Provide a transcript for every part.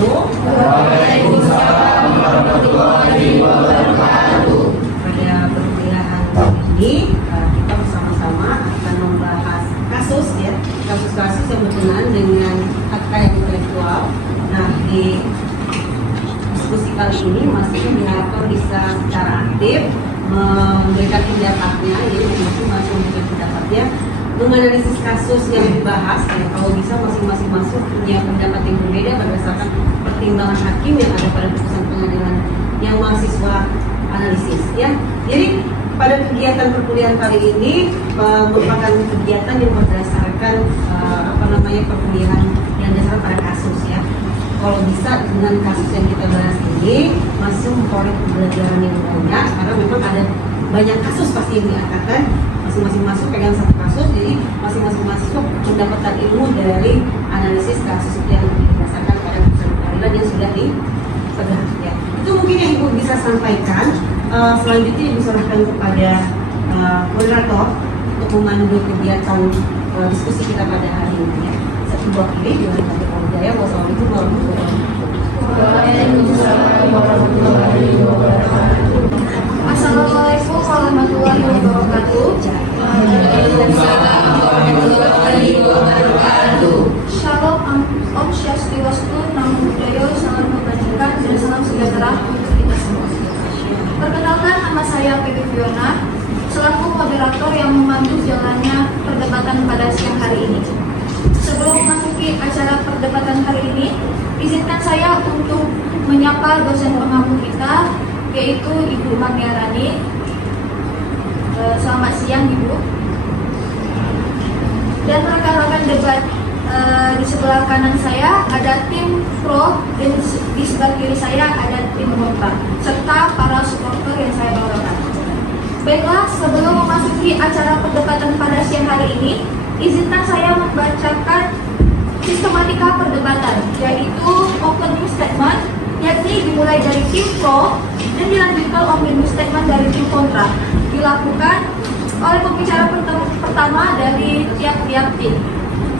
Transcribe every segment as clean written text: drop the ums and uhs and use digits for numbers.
Waalaikumsalam warahmatullahi wabarakatuh. Pada perkuliahan ini kita bersama-sama akan membahas kasus-kasus yang berkenaan dengan hak kekayaan intelektual. Nah, di diskusi kali ini mahasiswa diharapkan bisa secara aktif memberikan pendapatnya, yaitu masing-masing memberikan pendapatnya, menganalisis kasus yang dibahas. Ya, kalau bisa masing-masing masuk punya pendapat yang berbeda berdasarkan pertimbangan hakim yang ada pada putusan pengadilan yang mahasiswa analisis. Ya, jadi pada kegiatan perkuliahan kali ini merupakan kegiatan yang berdasarkan perkuliahan yang dasar pada kasus, ya. Kalau bisa dengan kasus yang kita bahas ini masih memperoleh pembelajaran yang banyak, karena memang ada banyak kasus pasti yang diangkatkan. Masing-masing masuk pegang satu kasus, jadi masing-masing masuk mendapatkan ilmu dari analisis kasus yang didasarkan pada putusan pengadilan yang sudah dipegang. Ya. Itu mungkin yang Ibu bisa sampaikan. Selanjutnya Ibu serahkan kepada moderator untuk memandu kegiatan diskusi kita pada hari ini. Ya. Saya wakili dengan Pak Jaya. Wassalamualaikum warahmatullahi wabarakatuh. Assalamualaikum warahmatullahi wabarakatuh. Shalom Om Swastiastu, Namo Buddhaya, salam kebajikan dan salam sejahtera untuk kita semua. Perkenalkan, nama saya Pepi Fiona, selaku moderator yang memandu jalannya perdebatan pada siang hari ini. Sebelum memasuki acara perdebatan hari ini, izinkan saya untuk menyapa dosen pengampu kita, yaitu Ibu Marniarani. Selamat siang Ibu. Dan rekan-rekan debat di sebelah kanan saya ada tim pro, dan di sebelah kiri saya ada tim kontra, serta para supporter yang saya banggakan. Baiklah, sebelum memasuki acara perdebatan pada siang hari ini, izinkan saya membacakan sistematika perdebatan, yaitu opening statement, yakni dimulai dari tim pro dan dilanjutkan omnibus statement dari tim kontra, dilakukan oleh pembicara pertama dari tiap-tiap tim.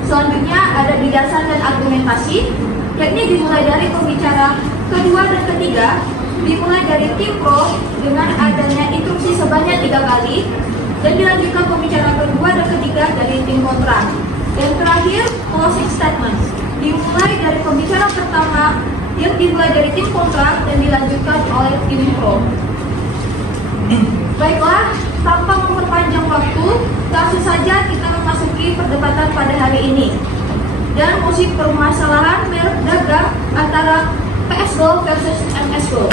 Selanjutnya ada didasar dan argumentasi, yakni dimulai dari pembicara kedua dan ketiga, dimulai dari tim pro dengan adanya instruksi sebanyak 3 kali, dan dilanjutkan pembicara kedua dan ketiga dari tim kontra. Dan terakhir closing statement, dimulai dari pembicara pertama yang dimulai dari tim kontra dan dilanjutkan oleh tim pro. Baiklah, tanpa memperpanjang waktu, langsung saja kita memasuki perdebatan pada hari ini. Dan musik permasalahan merek dagang antara PSGO versus MSGO.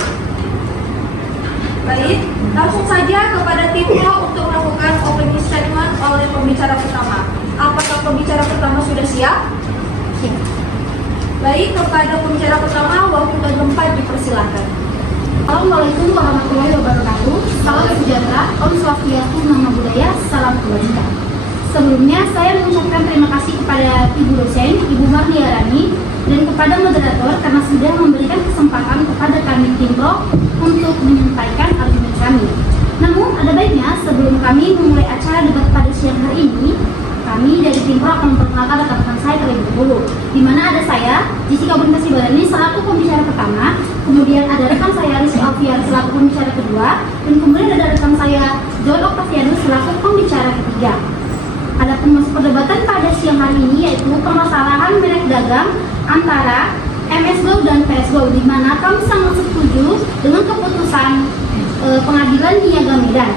Baik, langsung saja kepada tim pro untuk melakukan opening statement oleh pembicara pertama. Apakah pembicara pertama sudah siap? Baik, kepada pembicara pertama, waktu keempat dipersilakan. Assalamualaikum warahmatullahi wabarakatuh. Salam sejahtera, Om Swastiastu, Namo Buddhaya, salam kebajikan. Sebelumnya saya mengucapkan terima kasih kepada Ibu dosen, Ibu Marniarani, dan kepada moderator karena sudah memberikan kesempatan kepada kami tim pro untuk menyampaikan argumen kami. Namun ada baiknya sebelum kami memulai acara debat pada siang hari ini, kami dari tim pro akan memperkenalkan rekan-rekan saya terlebih dahulu, di mana ada saya, Jessica Bernasi-Barani selaku pembicara pertama, kemudian ada rekan saya Rizky Alfian selaku pembicara kedua, dan kemudian ada rekan saya John Octavianus selaku pembicara ketiga. Adapun masuk perdebatan pada siang hari ini yaitu permasalahan merek dagang antara MSGO dan PSGO, di mana kami sangat setuju dengan keputusan pengadilan Niaga Medan.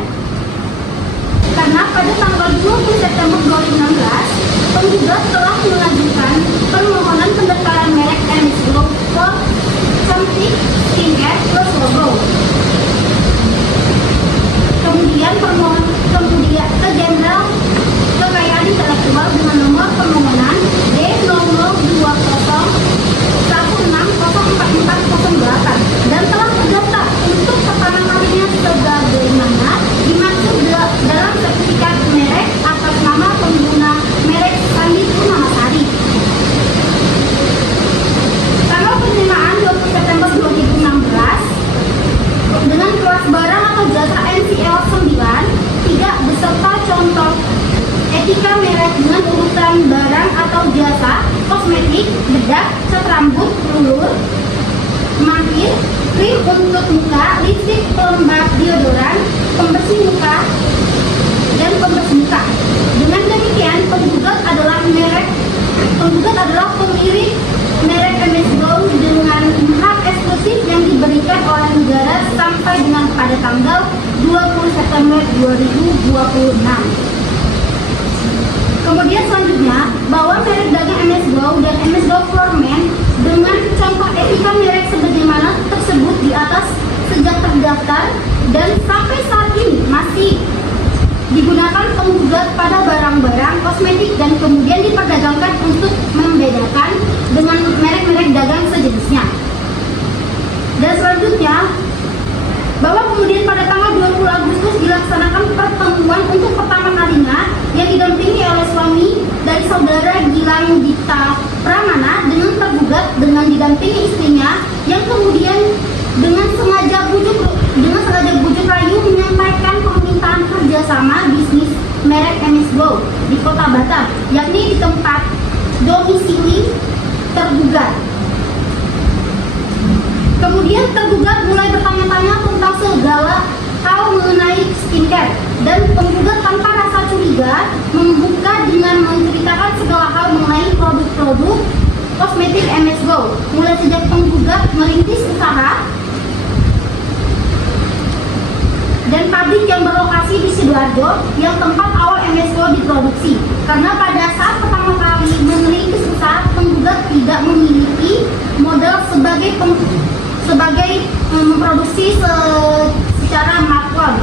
Karena pada tanggal 20 September 2016, penggugat telah mengajukan permohonan pendaftaran merek MSGO ke Cantik Skincare Plus Logo. Kemudian ke Jenderal Kekayaan Intelektual dengan nomor permohonan D002016044408 dan telah terdaftar untuk pertama kalinya sebagaimana dimaksud dalam sertifikat merek atas nama pengguna merek Sandi Purnamasari. Tanggal penerimaan 20 September 2016 dengan kelas barang atau jasa NCL 9 tidak beserta contoh etika merek dengan urutan barang atau jasa kosmetik, bedak, cat rambut, lulur, mahir, krim untuk muka, lipstik, pelembab deodoran, pembersih muka, dan pembersih muka. Dengan demikian, penggugat adalah pemilik merek MS Glow dengan hak eksklusif yang diberikan oleh negara sampai dengan pada tanggal 20 September 2026. Kemudian selanjutnya, bahwa merek dagang MS Glow dan MS Glow for Men dengan contoh etika merek sebagaimana tersebut di atas sejak terdaftar dan sampai saat ini masih digunakan penggugat pada barang-barang kosmetik dan kemudian diperdagangkan untuk membedakan dengan merek-merek dagang sejenisnya. Dan selanjutnya, bahwa kemudian pada tanggal 20 Agustus dilaksanakan pertemuan untuk pertama kalinya yang didampingi oleh suami dari saudara Gilang Dita Pramana dengan tergugat dengan didampingi istrinya yang kemudian dengan sengaja bujuk rayu menyampaikan permintaan kerjasama bisnis merek MS Glow di Kota Batam, yakni di tempat domisili tergugat. Kemudian tergugat mulai bertanya-tanya tentang segala hal mengenai skincare dan penggugat tanpa rasa curiga membuka dengan menceritakan segala hal mengenai produk-produk kosmetik MS Glow. Mulai sejak penggugat merintis usaha dan pabrik yang berlokasi di Sidoarjo yang tempat awal MS Glow diproduksi. Karena pada saat pertama kali merintis usaha, penggugat tidak memiliki modal sebagai memproduksi secara maklum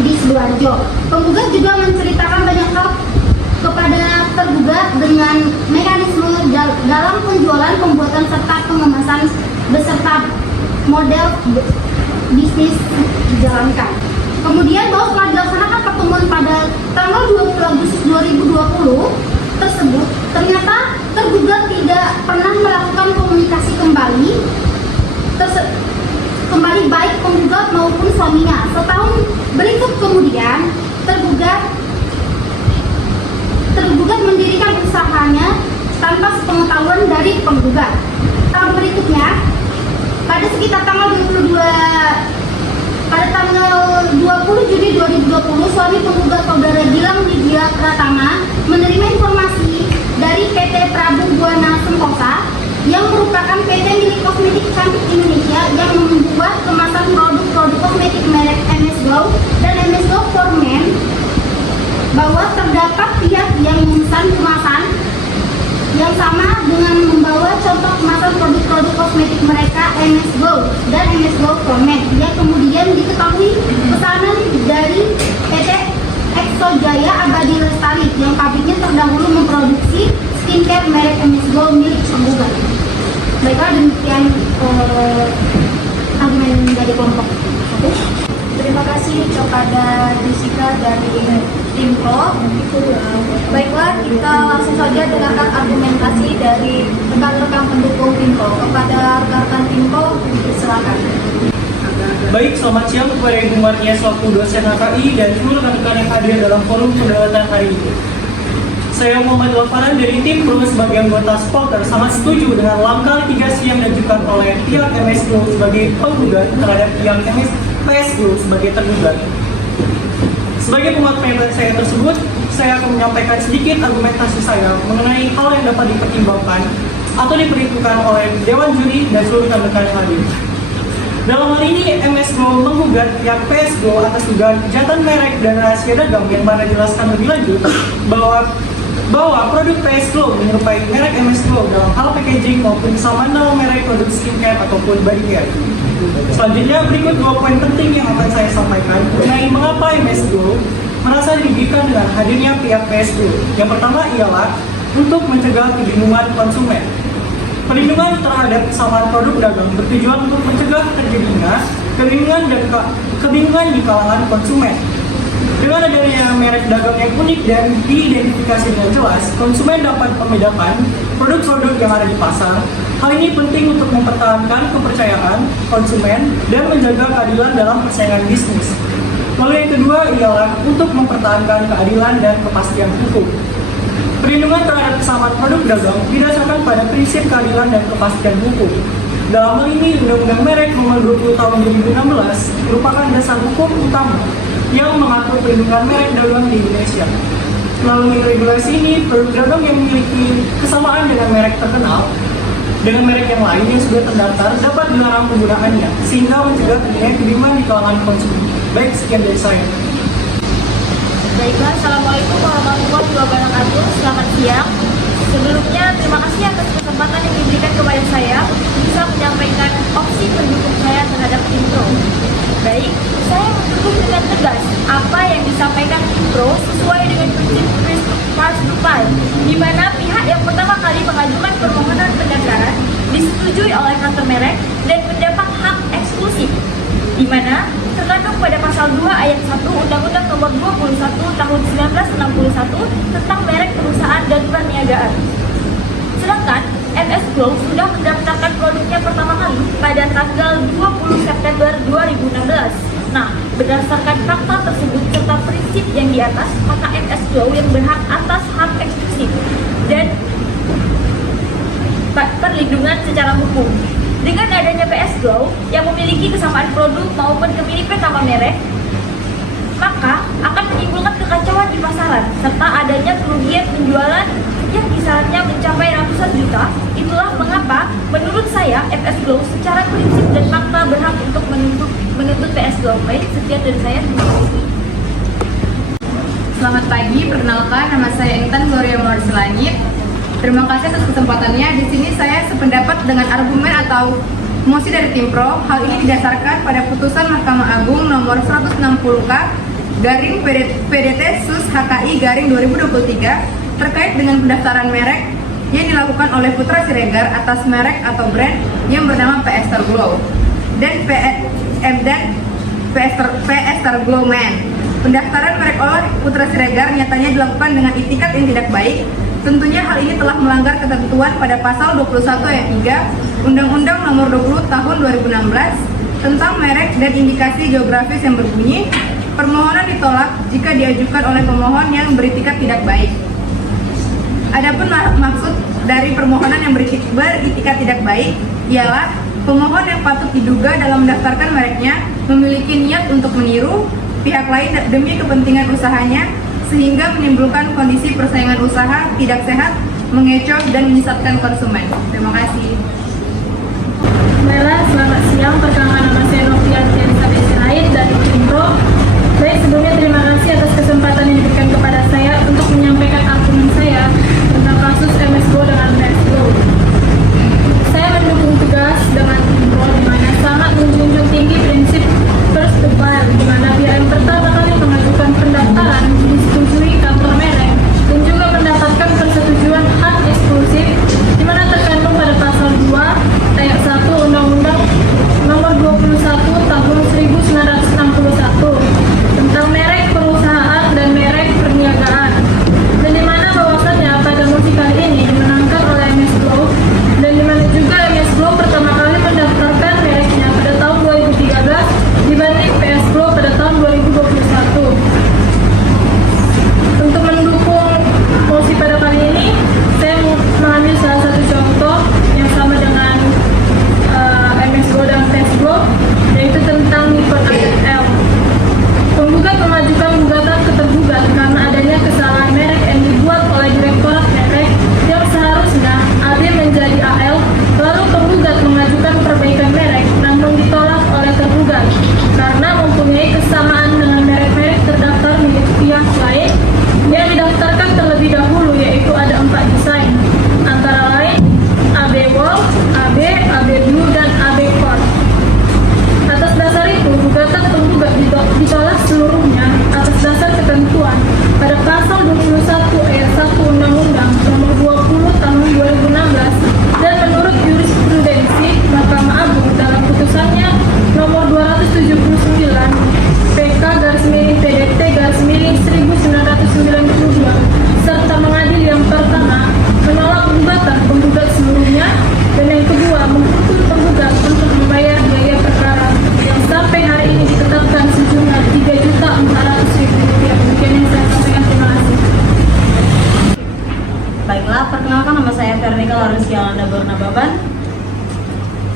di Sidoarjo. Penggugat juga menceritakan banyak hal kepada tergugat dengan mekanisme dalam penjualan, pembuatan serta pengemasan beserta model bisnis dijalankan. Kemudian bahwa setelah dilaksanakan pertemuan pada tanggal 20 Agustus 2020 tersebut, ternyata tergugat tidak pernah melakukan komunikasi kembali baik penggugat maupun suaminya. Setahun berikut kemudian tergugat mendirikan usahanya tanpa sepengetahuan dari penggugat. Tahun berikutnya, pada sekitar tanggal 20 Juni 2020, suami penggugat saudara Gilang Widya Pratama menerima informasi dari PT Prabu Buana Sentosa yang merupakan PT milik kosmetik cantik Indonesia yang membuat kemasan produk-produk kosmetik merek MS Glow dan MS Glow for Men, bahwa terdapat pihak yang memesan kemasan yang sama dengan membawa contoh kemasan produk-produk kosmetik mereka MS Glow dan MS Glow for Men yang kemudian diketahui pesanan dari PT Exojaya Abadi Lestari yang pabriknya terdahulu memproduksi skincare merek MS Glow milik penggugat. Baiklah, demikian argumen dari kelompok 1. Terima kasih kepada Jessica dari tim Pro. Baiklah, kita langsung saja dengarkan argumentasi dari rekan-rekan pendukung tim Pro. Kepada rekan-rekan tim Pro, silakan. Baik, selamat siang kepada Ibu Marnia selaku dosen HKI dan seluruh rekan-rekan yang hadir dalam forum pendahuluan hari ini. Saya Muhammad Wafaran dari tim Pro sebagai anggota supporter sangat setuju dengan langkah litigasi yang diajukan oleh pihak MS Glow sebagai penggugat terhadap pihak PS Glow sebagai tergugat. Sebagai penguat pernyataan saya tersebut, saya akan menyampaikan sedikit argumentasi saya mengenai hal yang dapat dipertimbangkan atau diperhitungkan oleh Dewan Juri dan seluruh rekan-rekan yang hadir. Dalam hal ini, MS Glow menggugat pihak PS Glow atas dugaan kejahatan merek dan rahasia dagang yang mana jelaskan lebih lanjut bahwa produk PS Glow menyerupai merek MS Glow dalam hal packaging maupun kesamaan dalam merek produk skincare ataupun body care. Selanjutnya, berikut 2 poin penting yang akan saya sampaikan mengenai mengapa MS Glow merasa dirugikan dengan hadirnya pihak PS Glow. Yang pertama ialah untuk mencegah kebingungan konsumen. Perlindungan terhadap kesamaan produk dagang bertujuan untuk mencegah terjadinya kebingungan di kalangan konsumen. Dengan adanya merek dagang yang unik dan diidentifikasi dengan jelas, konsumen dapat membedakan produk-produk yang ada di pasar. Hal ini penting untuk mempertahankan kepercayaan konsumen dan menjaga keadilan dalam persaingan bisnis. Lalu yang kedua ialah untuk mempertahankan keadilan dan kepastian hukum. Perlindungan terhadap kesamaan produk dagang didasarkan pada prinsip keadilan dan kepastian hukum. Dalam hal ini, Undang-Undang Merek Nomor 20 Tahun 2016 merupakan dasar hukum utama yang mengatur perlindungan merek dagang di Indonesia. Melalui regulasi ini, produk dagang yang memiliki kesamaan dengan merek terkenal dengan merek yang lain yang sudah terdaftar dapat dilarang penggunaannya, sehingga mencegah terjadinya kebingungan di kalangan konsumen. Baik, sekian dari saya. Baiklah, Assalamualaikum warahmatullahi wabarakatuh. Selamat siang. Sebelumnya, terima kasih atas kesempatan yang diberikan kepada saya bisa menyampaikan opsi pendukung saya terhadap Impro. Baik, saya mendukung dengan tegas apa yang disampaikan Impro sesuai dengan prinsip pars tupai, di mana pihak yang pertama kali mengajukan permohonan pendaftaran disetujui oleh kantor merek dan mendapat hak eksklusif, di mana terkandung pada pasal 2 ayat 1 Undang-Undang Nomor 21 Tahun 1961 tentang merek perusahaan dan perniagaan. Sedangkan MS Glow sudah mendaftarkan produknya pertama kali pada tanggal 20 September 2016. Nah, berdasarkan fakta tersebut serta prinsip yang di atas, maka MS Glow yang berhak atas hak eksklusif dan perlindungan secara hukum. Dengan adanya PS Glow yang memiliki kesamaan produk maupun kemiripan nama merek, maka akan menimbulkan kekacauan di pasaran serta adanya kerugian penjualan yang kisarannya mencapai ratusan juta. Itulah mengapa menurut saya PS Glow secara prinsip dan fakta berhak untuk menuntut PS Glow. Baik, sekian dari saya. Terima kasih. Selamat pagi, perkenalkan nama saya Intan Gloria Marcelangit. Terima kasih atas kesempatannya. Di sini saya sependapat dengan argumen atau mosi dari tim pro. Hal ini didasarkan pada putusan Mahkamah Agung nomor 160K garing PDT Sus HKI garing 2023 terkait dengan pendaftaran merek yang dilakukan oleh Putra Siregar atas merek atau brand yang bernama PS Glow dan PS Glow Man. Pendaftaran merek oleh Putra Siregar nyatanya dilakukan dengan itikat yang tidak baik. Tentunya hal ini telah melanggar ketentuan pada pasal 21 ayat 3 Undang-Undang Nomor 20 Tahun 2016 tentang merek dan indikasi geografis yang berbunyi, permohonan ditolak jika diajukan oleh pemohon yang beritikat tidak baik. Adapun maksud dari permohonan yang beritikat tidak baik ialah pemohon yang patut diduga dalam mendaftarkan mereknya memiliki niat untuk meniru pihak lain demi kepentingan usahanya, sehingga menimbulkan kondisi persaingan usaha tidak sehat, mengecoh, dan menyesatkan konsumen. Terima kasih. Baiklah, selamat siang. Perkenalkan nama saya Novia Elizabeth Sirait dari Impro. Baik, sebelumnya terima kasih atas kesempatan yang diberikan kepada saya untuk menyampaikan argumen saya tentang kasus MS Glow dengan PS Glow. Saya mendukung tegas dengan Impro, di mana sangat menjunjung tinggi prinsip first to file, di mana pihak yang pertama kali mengajukan pendaftaran disetujui kantor merek dan juga mendapatkan persetujuan hak eksklusif, di mana terkandung pada pasal 2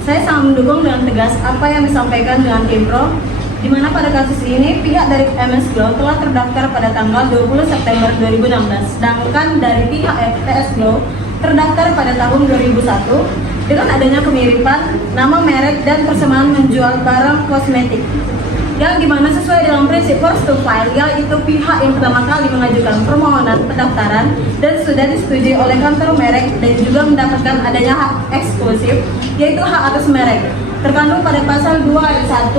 Saya sangat mendukung dengan tegas apa yang disampaikan dengan tim Pro, di mana pada kasus ini pihak dari MS Glow telah terdaftar pada tanggal 20 September 2016, sedangkan dari pihak PS Glow terdaftar pada tahun 2001 dengan adanya kemiripan nama, merek, dan persamaan menjual barang kosmetik. Yang dimana sesuai dengan prinsip first to file, yaitu pihak yang pertama kali mengajukan permohonan pendaftaran dan sudah disetujui oleh kantor merek dan juga mendapatkan adanya hak eksklusif, yaitu hak atas merek, terkandung pada pasal 2 ayat 1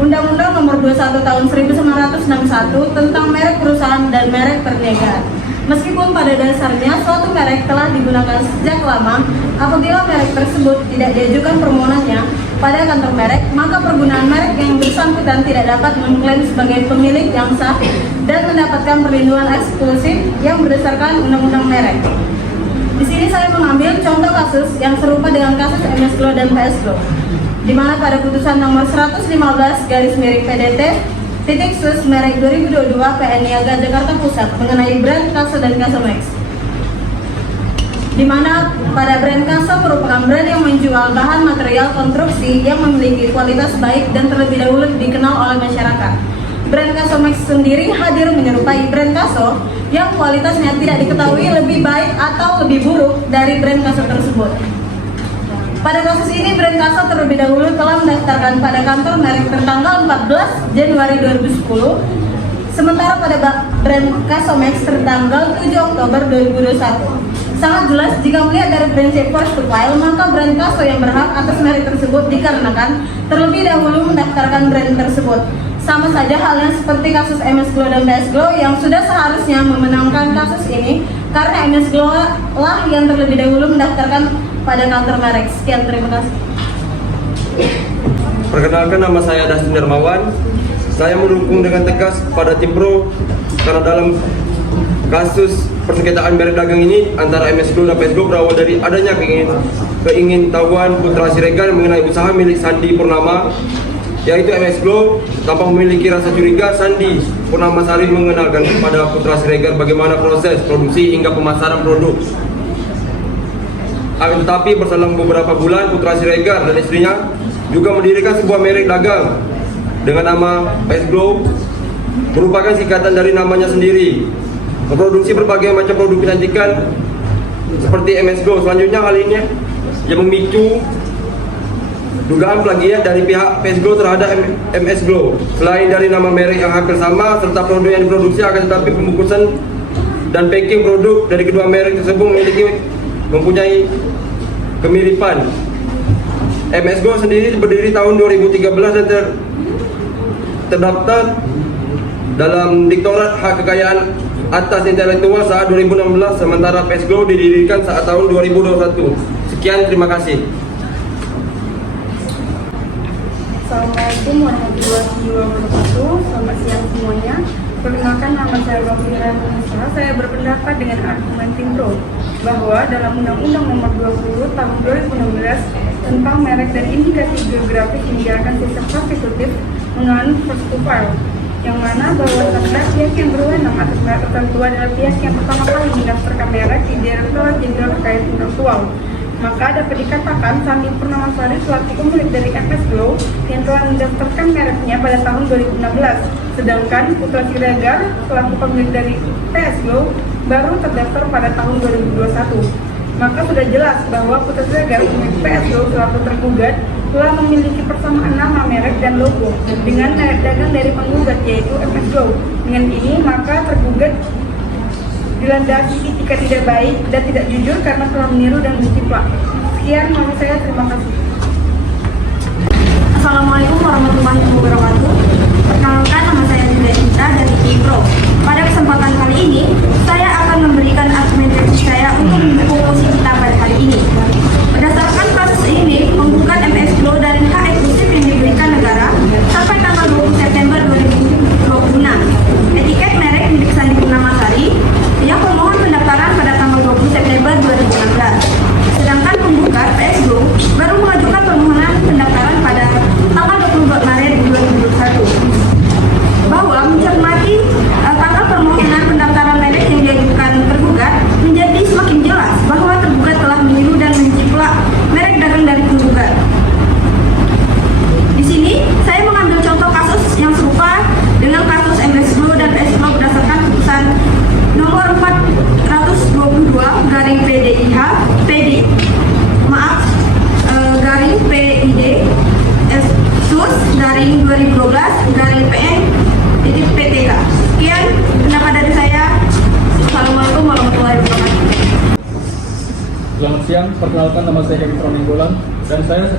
Undang-Undang Nomor 21 Tahun 1961 tentang merek perusahaan dan merek perniagaan. Meskipun pada dasarnya suatu merek telah digunakan sejak lama, apabila merek tersebut tidak diajukan permohonannya pada kantor merek, maka penggunaan merek yang bersangkutan tidak dapat mengklaim sebagai pemilik yang sah dan mendapatkan perlindungan eksklusif yang berdasarkan undang-undang merek. Di sini saya mengambil contoh kasus yang serupa dengan kasus MS Glow dan PS Glow, di mana pada putusan nomor 115/PDT /sus merek 2022 PN Niaga Jakarta Pusat mengenai brand Kaso dan Kaso Max, di mana pada brand Kaso merupakan brand yang menjual bahan material konstruksi yang memiliki kualitas baik dan terlebih dahulu dikenal oleh masyarakat. Brand Kaso Max sendiri hadir menyerupai brand Kaso yang kualitasnya tidak diketahui lebih baik atau lebih buruk dari brand Kaso tersebut. Pada kasus ini, brand Kaso terlebih dahulu telah mendaftarkan pada kantor merek tertanggal 14 Januari 2010, sementara pada brand Kaso Max tertanggal 7 Oktober 2021. Sangat jelas jika melihat dari prinsip first to file, maka brand Kaso yang berhak atas merek tersebut dikarenakan terlebih dahulu mendaftarkan brand tersebut. Sama saja halnya seperti kasus MS Glow dan PS Glow yang sudah seharusnya memenangkan kasus ini karena MS Glow lah yang terlebih dahulu mendaftarkan pada kantor merek. Sekian, terima kasih. Perkenalkan, nama saya Dustin Darmawan. Saya mendukung dengan tegas pada tim Pro karena dalam kasus persengketaan merek dagang ini antara MS Glow dan PS Glow berawal dari adanya keingintahuan Putra Siregar mengenai usaha milik Sandi Purnama, yaitu MS Glow tanpa memiliki rasa curiga. Sandi Purnama Sari mengenalkan kepada Putra Siregar bagaimana proses produksi hingga pemasaran produk. Akan tetapi berselang beberapa bulan, Putra Siregar dan istrinya juga mendirikan sebuah merek dagang dengan nama PS Glow, merupakan singkatan dari namanya sendiri, memproduksi berbagai macam produk kecantikan seperti MS Glow. Selanjutnya hal ini yang memicu dugaan plagiat dari pihak PS Glow terhadap MS Glow. Selain dari nama merek yang hampir sama serta produk yang diproduksi, akan tetapi pembungkusan dan packing produk dari kedua merek tersebut mempunyai kemiripan. MS Glow sendiri berdiri tahun 2013 dan terdaftar dalam Direktorat Hak Kekayaan Atas Intelektual saat 2016, sementara PS Glow didirikan saat tahun 2021. Sekian, terima kasih. Assalamualaikum warahmatullahi wabarakatuh. Selamat siang semuanya. Perkenalkan, nama saya Rofi Raisa. Saya berpendapat dengan argumen tim Pro bahwa dalam Undang-Undang Nomor 20 Tahun 2016 tentang merek dan indikasi geografis menjalankan sistem substitutif menganut first to file, yang mana bahwa terhadap pihak yang berwenang atas merek tertentu adalah pihak yang pertama kali mendaftarkan merek di Direktorat Jenderal Kekayaan Intelektual. Maka dapat dikatakan Sandi Purnama Sari selaku pemilik dari MS Glow yang telah mendaftarkan mereknya pada tahun 2016, sedangkan Putra Siregar selaku pemilik dari PS Glow baru terdaftar pada tahun 2021. Maka sudah jelas bahwa Putra Siregar pemilik PS Glow selaku tergugat telah memiliki persamaan nama, merek, dan logo dengan merek dagang dari penggugat, yaitu MS Glow. Dengan ini maka tergugat dilandasi etika tidak baik dan tidak jujur karena telah meniru dan menjiplak. Sekian dari saya, terima kasih. Assalamualaikum warahmatullahi wabarakatuh. Perkenalkan, nama saya Dinda Cinta dari Pro. Pada kesempatan kali ini, saya akan memberikan argumentasi saya untuk mendukung posisi kita pada hari ini. Berdasarkan kasus ini, penggugat MS Glow dari hak eksklusif yang diberikan negara sampai tanggal 20 September 2026. Etiket merek milik Sandi Purnama Sari yang pemohon pendaftaran pada tanggal 20 September 2016. Sedangkan penggugat PS Glow baru mengajukan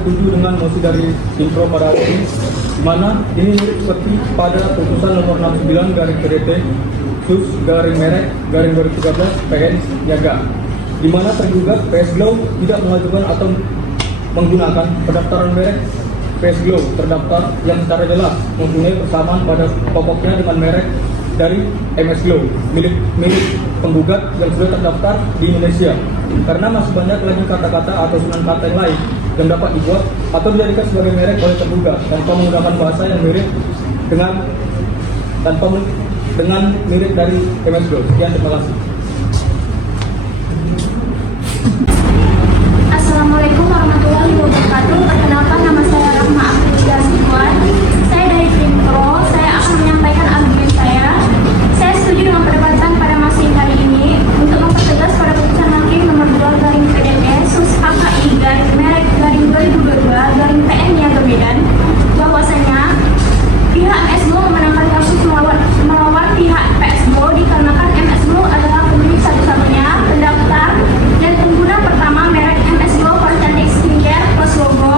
setuju dengan mosi dari Impro pada hari ini, di mana ini seperti pada putusan nomor 69 garing PDT sus garing merek garing 2013 PN Niaga, di mana tergugat PS Glow tidak mengajukan atau menggunakan pendaftaran merek PS Glow terdaftar yang secara jelas mempunyai persamaan pada pokoknya dengan merek dari MS Glow milik penggugat yang sudah terdaftar di Indonesia, karena masih banyak lagi kata-kata atau susunan kata yang lain yang dapat dibuat atau dijadikan sebagai merek oleh tergugat tanpa menggunakan bahasa yang mirip dengan mirip dari MS Glow. Sekian, terima kasih. Assalamualaikum warahmatullahi wabarakatuh. Perkenalkan, nama saya Rahma Afrilia Sikuan. Saya dari tim Pro. Saya akan menyampaikan argumen saya. Saya setuju dengan perdebatan pada masa kali ini untuk mempertegas pada putusan hakim nomor 2 garing PDE sus HKI garing merek garing 2022 garing PN Niaga Medan bahwasanya pihak MS Glow memenangkan kasus melawan pihak PS Glow dikarenakan MS Glow adalah pemilik satu-satunya pendaftar dan pengguna pertama merek MS Glow Cantik Skincare plus logo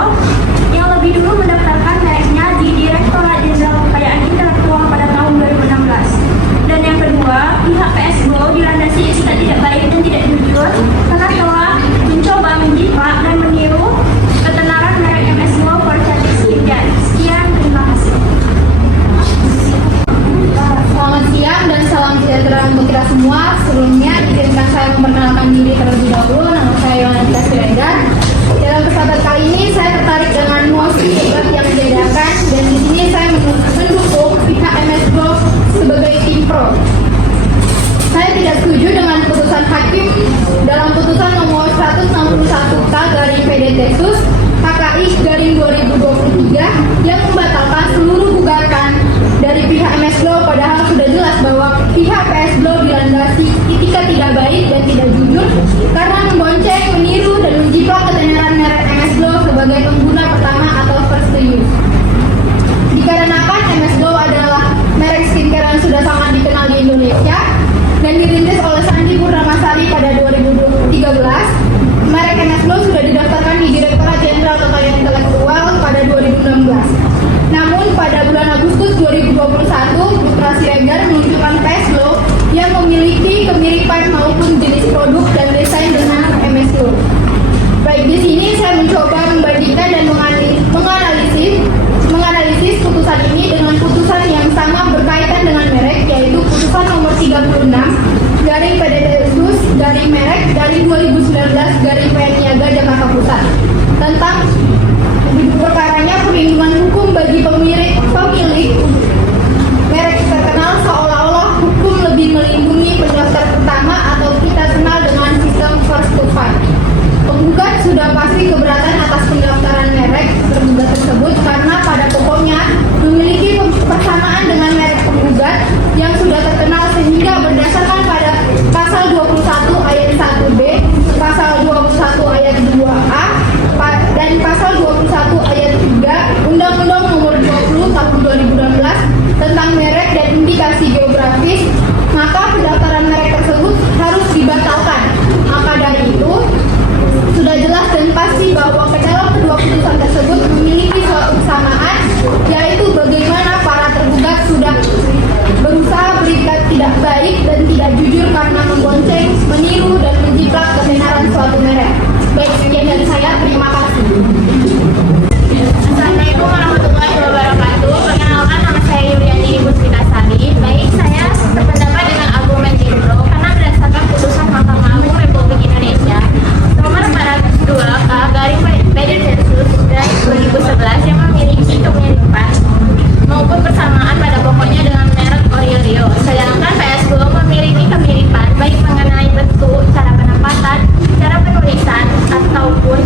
yang lebih dulu mendaftarkan mereknya di Direktorat Jenderal Kekayaan Intelektual pada tahun 2016. Dan yang kedua, pihak PS Glow dilandasi etikat tidak baik dan tidak jujur karena telah mencoba menjiplak dan meniru ketenaran merek MS Glow Cantik Skincare. Sekian, terima kasih. Selamat siang dan salam sejahtera untuk kita semua. Sebelumnya izinkan saya memperkenalkan diri terlebih dahulu. Nama saya Yohanita Siregar. Dalam kesempatan kali ini saya tertarik dengan mosi debat yang diadakan, dan di sini saya mendukung pihak MS Glow sebagai tim pro. Saya tidak setuju dengan putusan hakim dalam putusan nomor 161K garing PDT sus HKI garing 2023 yang membatalkan seluruh gugatan dari pihak MS Glow, padahal sudah jelas bahwa pihak PS Glow dilandasi etika tidak baik dan tidak jujur karena membonceng, meniru, dan menjiplak ketenaran merek MS Glow sebagai pengguna pertama atau first to use. Dikarenakan MS Glow adalah merek skincare yang sudah sangat dikenal di Indonesia dan dirintis oleh Sandi Purnamasari pada 2013, merek MS Glow sudah didaftarkan di Direktorat Jenderal Kekayaan Intelektual pada 2016. Namun pada bulan Agustus 2021, Putra Siregar menunjukkan PS Glow yang memiliki kemiripan maupun jenis produk dan desain dengan MS Glow. Baik, di sini saya mencoba membandingkan dan menganalisis putusan ini dengan putusan yang sama berkaitan dengan merek, yaitu putusan nomor 36 garing PDT sus garing merek garing 2019 garing PN Niaga Jakarta Pusat tentang perkaranya perlindungan hukum bagi pemilik merek terkenal, seolah-olah hukum lebih melindungi pendaftar pertama atau kita kenal dengan sistem first to file. Penggugat sudah pasti keberatan atas pendaftaran merek tergugat tersebut karena pada pokoknya memiliki persamaan dengan merek penggugat yang sudah terkenal, sehingga berdasarkan pada pasal 21 ayat 1B, pasal 21 ayat 2A, dan pasal 21 ayat 3 Undang-Undang Nomor 20 Tahun 2016 tentang merek dan indikasi geografis, maka pendaftaran merek tersebut harus dibatalkan. Maka dari itu sudah jelas dan pasti bahwa dalam kedua putusan tersebut memiliki suatu kesamaan, yaitu bagaimana para tergugat sudah berusaha berikat tidak baik dan tidak jujur karena membonceng, meniru, dan menjiplak kebenaran suatu merek. Baik, sekian dari saya. Terima kasih. Assalamualaikum warahmatullahi wabarakatuh. Perkenalkan, nama saya Yuliani Puspita Sari. Baik, saya sependapat dengan argumen tim pro karena berdasarkan putusan Mahkamah Agung Republik Indonesia nomor 402K garing PDT sus garing 2011 yang memiliki kemiripan maupun persamaan pada pokoknya dengan merek Oreo. Sedangkan PS Glow memiliki kemiripan baik mengenai bentuk, cara penempatan, cara penulisan, ataupun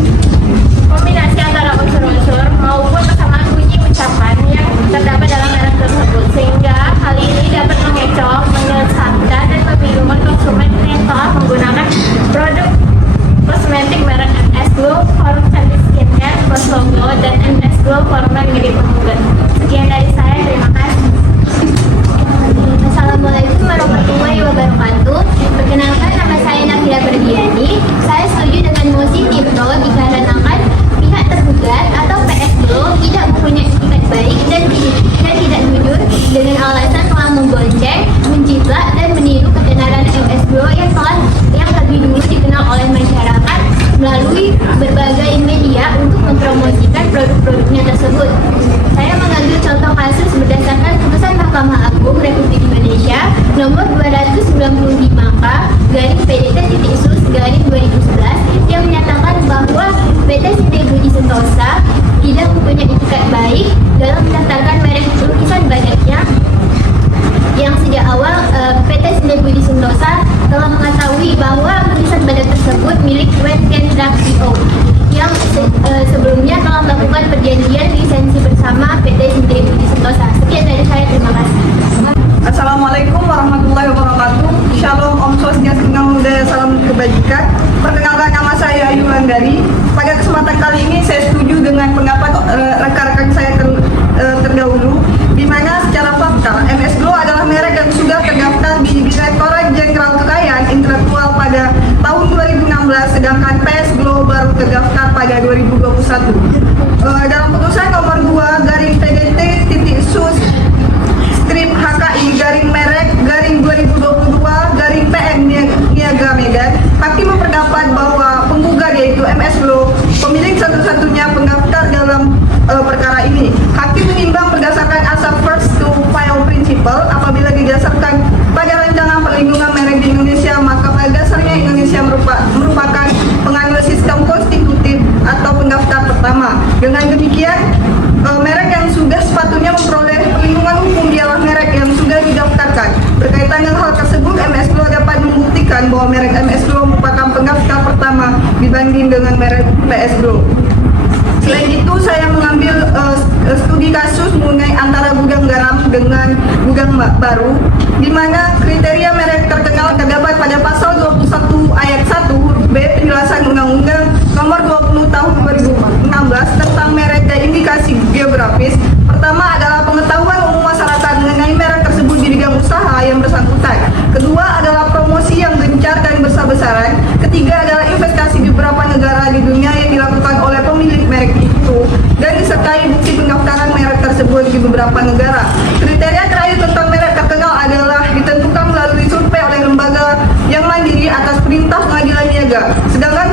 kombinasi antara unsur-unsur maupun persamaan bunyi ucapan yang terdapat dalam merek tersebut, sehingga hal ini dapat mengecoh, menyesatkan, dan membingungkan konsumen yang telah menggunakan produk kosmetik merek MS Glow Forum Cantik Skincare plus logo dan MS Glow Formula milik penggugat. Sekian dari saya, terima kasih. Assalamualaikum warahmatullahi wabarakatuh. Perkenalkan, nama saya Nafila Berdiani. Saya setuju dengan mosi tim pro dikarenakan pihak tergugat penggugat atau PSGO tidak mempunyai etikat baik dan tidak jujur dengan alasan telah membonceng, menjiplak, dan meniru ketenaran MSGO yang lebih dulu dikenal oleh masyarakat melalui berbagai media untuk mempromosikan produk-produknya tersebut. Saya mengambil contoh kasus berdasarkan putusan Mahkamah Agung Republik Indonesia nomor 219/PDT-Sus/2011 yang menyatakan bahwa PT Sinte Budi Sentosa tidak mempunyai etikat baik dalam mendaftarkan merek lukisan badannya yang sejak awal PT Sinte Budi Sentosa telah mengetahui bahwa lukisan badan tersebut milik Kendra Co yang sebelumnya telah melakukan perjanjian lisensi bersama PT Sinte Budi Sentosa. Sekian dari saya, terima kasih. Assalamualaikum warahmatullahi wabarakatuh. Shalom, Om Swastiastu, Namo Buddhaya, salam kebajikan. Perkenalkan, nama saya Ayu Landari. Pada kesempatan kali ini saya setuju dengan pendapat rekan-rekan saya terdahulu, di mana secara fakta MSGO adalah merek yang sudah terdaftar di Direktorat Jenderal Kekayaan Intelektual pada tahun 2016, sedangkan PSGO baru terdaftar pada 2021. Dalam putusan nomor 2/PDT-Sus strip HKI garing merek garing 2022/PM Niaga Medan, hakim memperdapat bahwa penggugat yaitu MSGO pemilik satu-satunya pendaftar dalam perkara ini. Hakim menimbang berdasarkan asas first to file principle, apabila didasarkan pada rancangan perlindungan merek di Indonesia, maka pada dasarnya Indonesia merupakan penganut sistem konstitutif atau pendaftar pertama. Dengan demikian, merek yang sudah sepatutnya memperoleh perlindungan hukum ialah merek yang sudah didaftarkan. Berkaitan dengan hal tersebut, MSGO dapat membuktikan bahwa merek MSGO merupakan pendaftar pertama dibanding dengan merek PSGO. Selain itu, saya mengambil studi kasus mengenai antara gudang garam dengan gudang baru, di mana kriteria merek terkenal terdapat pada pasal 21 ayat 1 huruf B penjelasan Undang-Undang Nomor 20 Tahun 2016 tentang merek dan indikasi geografis. Pertama adalah pengetahuan umum masyarakat mengenai merek tersebut di bidang usaha yang bersangkutan. Kedua adalah promosi yang gencar dan besar-besaran. Ketiga adalah investasi di beberapa negara di dunia yang dilakukan oleh pemilik merek itu dan disertai bukti pendaftaran merek tersebut di beberapa negara. Kriteria terakhir tentang merek terkenal adalah ditentukan melalui survei oleh lembaga yang mandiri atas perintah pengadilan niaga. Sedangkan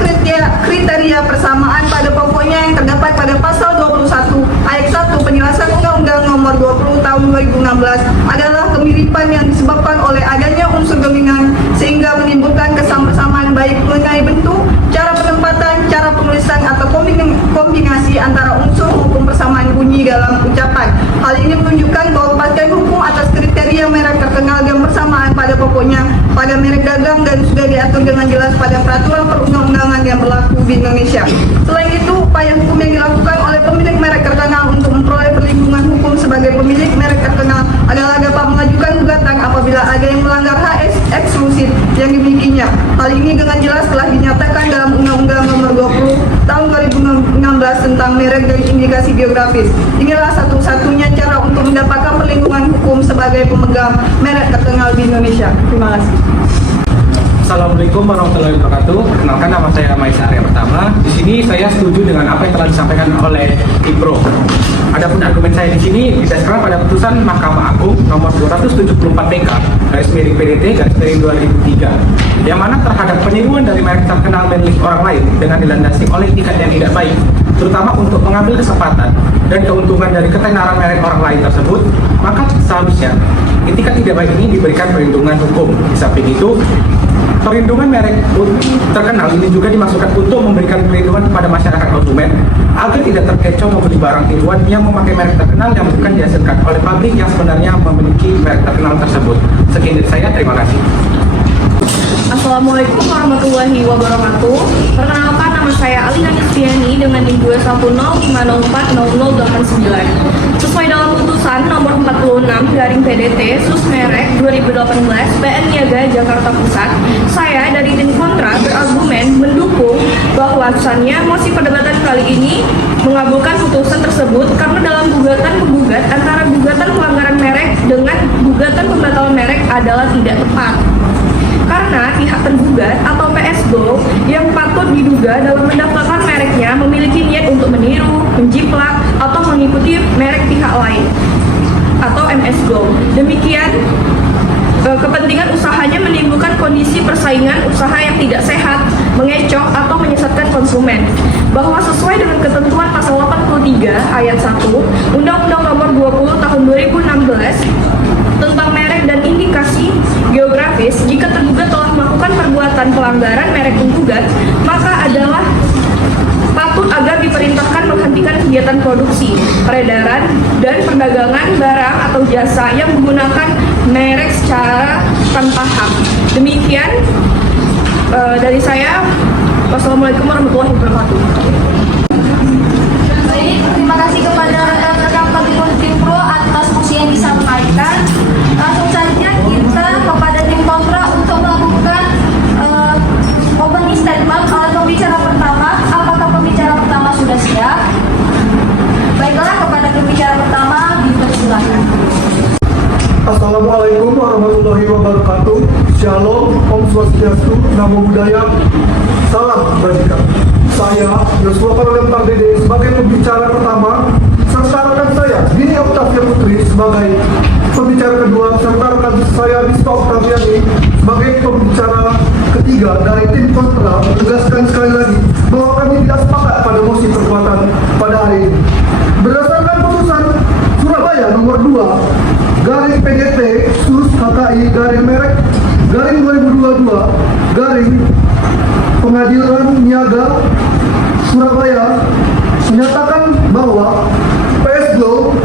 kriteria persamaan pada pokoknya yang terdapat pada pasal 21 ayat 1 penjelasan Undang-Undang Nomor 20 Tahun 2016 adalah kemiripan yang disebabkan oleh adanya unsur dominan sehingga menimbulkan kesamaan baik mengenai bentuk, cara penempatan, cara penulisan atau kombinasi antara unsur maupun persamaan bunyi dalam ucapan. Hal ini menunjukkan bahwa kepastian hukum atas kriteria merek terkenal dan bersamaan pada pokoknya pada merek dagang dan sudah diatur dengan jelas pada peraturan perundang-undangan yang berlaku di Indonesia. Selain itu, upaya hukum yang dilakukan oleh pemilik merek terkenal untuk memperoleh perlindungan hukum sebagai pemilik merek terkenal adalah dapat mengajukan gugatan apabila ada yang melanggar hak eksklusif yang dimilikinya. Hal ini dengan jelas telah dinyatakan dalam Undang-Undang Nomor 20 Tahun 2016 tentang merek dan indikasi geografis. Inilah satu-satunya cara untuk mendapatkan perlindungan hukum sebagai pemegang merek terkenal di Indonesia. Terima kasih. Assalamualaikum warahmatullahi wabarakatuh. Perkenalkan, nama saya Maisa Arya Pertama. Di sini saya setuju dengan apa yang telah disampaikan oleh Impro. Adapun argumen saya di sini didasarkan pada putusan Mahkamah Agung nomor 274 PK /PDT/2003 yang mana terhadap peniruan dari merek terkenal milik orang lain dengan dilandasi oleh etikat yang tidak baik, terutama untuk mengambil kesempatan dan keuntungan dari ketenaran merek orang lain tersebut, maka seharusnya etikat tidak baik ini diberikan perlindungan hukum. Di samping itu, perlindungan merek terkenal ini juga dimaksudkan untuk memberikan perlindungan kepada masyarakat konsumen agar tidak terkecoh membeli barang tiruan yang memakai merek terkenal yang bukan dihasilkan oleh pabrik yang sebenarnya memiliki merek terkenal tersebut. Sekian dari saya, terima kasih. Assalamualaikum warahmatullahi wabarakatuh. Perkenalkan, nama saya Alina Nisfiani dengan NIM 210540089. Sesuai dalam putusan nomor 46/PDT-Sus merek 2018 PN Niaga Jakarta Pusat, saya dari tim kontra berargumen mendukung bahwasannya mosi perdebatan kali ini mengabulkan putusan tersebut karena dalam gugatan penggugat antara gugatan pelanggaran merek dengan gugatan pembatalan merek adalah tidak tepat. Karena pihak tergugat atau PSGO yang patut diduga dalam mendaftarkan mereknya memiliki niat untuk meniru, menjiplak, atau mengikuti merek pihak lain atau MS Glow. Demikian, kepentingan usahanya menimbulkan kondisi persaingan usaha yang tidak sehat, mengecoh, atau menyesatkan konsumen. Bahwa sesuai dengan ketentuan pasal 83 ayat 1 Undang-Undang Nomor 20 Tahun 2016 tentang merek dan indikasi geografis, jika tergugat telah melakukan perbuatan pelanggaran merek penggugat, maka adalah patut agar diperintahkan menghentikan kegiatan produksi, peredaran, dan perdagangan barang atau jasa yang menggunakan merek secara tanpa hak. Demikian dari saya. Wassalamualaikum warahmatullahi wabarakatuh. Baik, terima kasih kepada rekan-rekan tim pro atas mosi yang disampaikan. Langsung saja kita kepada tim kontra untuk melakukan opening statement oleh pembicara pertama. Apakah pembicara pertama sudah siap? Baiklah, kepada pembicara pertama dipersilakan. Assalamualaikum warahmatullahi wabarakatuh. Shalom, Om Swastiastu, Namo Buddhaya, salam kebajikan. Saya Yosua Paralempang Dede sebagai pembicara pertama, serta rekan saya Dini Octavia Putri sebagai pembicara kedua, serta rekan saya Bispa Octaviani sebagai pembicara ketiga dari tim kontra. Tegaskan sekali lagi bahwa kami tidak sepakat pada mosi perbuatan pada hari ini. Berdasarkan putusan Surabaya nomor 2 garing PDT SUS HKI garing merek garing 2022 garing Pengadilan Niaga Surabaya menyatakan bahwa PS Glow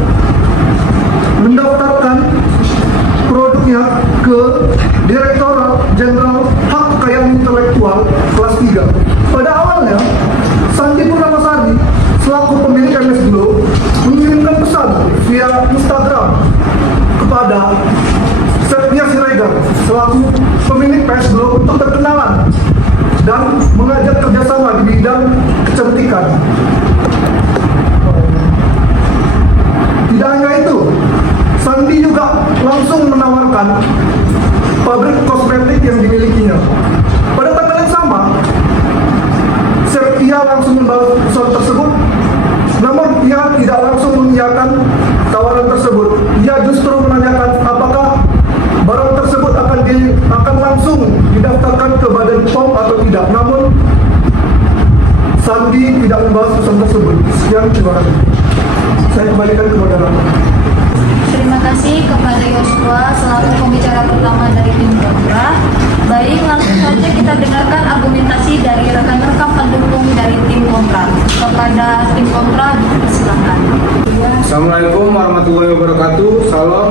mendaftarkan produknya ke Direktorat Jenderal Hak Kekayaan Intelektual kelas 3. Pada awalnya, Santi Purnamasari selaku pemilik MS Glow mengirimkan pesan via Instagram kepada Septia Siregar selaku pemilik PS Glow untuk berkenalan dan mengajak kerjasama di bidang kecantikan. Tidak hanya itu, Sandi juga langsung menawarkan pabrik kosmetik yang dimilikinya. Pada tanggal yang sama, Septia langsung membalas pesan tersebut, namun ia tidak langsung mengiyakan tawaran tersebut. Ia justru menanyakan apakah barang tersebut akan langsung didaftarkan ke Badan POM atau tidak. Namun Sandi tidak membahas pesan tersebut. Sekian, terima kasih. Saya kembalikan kepada Rama. Terima kasih kepada Yosua selaku pembicara pertama dari tim kontra. Baik, langsung saja kita dengarkan argumentasi dari rekan-rekan pendukung dari tim kontra. Kepada tim kontra, silakan. Assalamualaikum warahmatullahi wabarakatuh. Salam,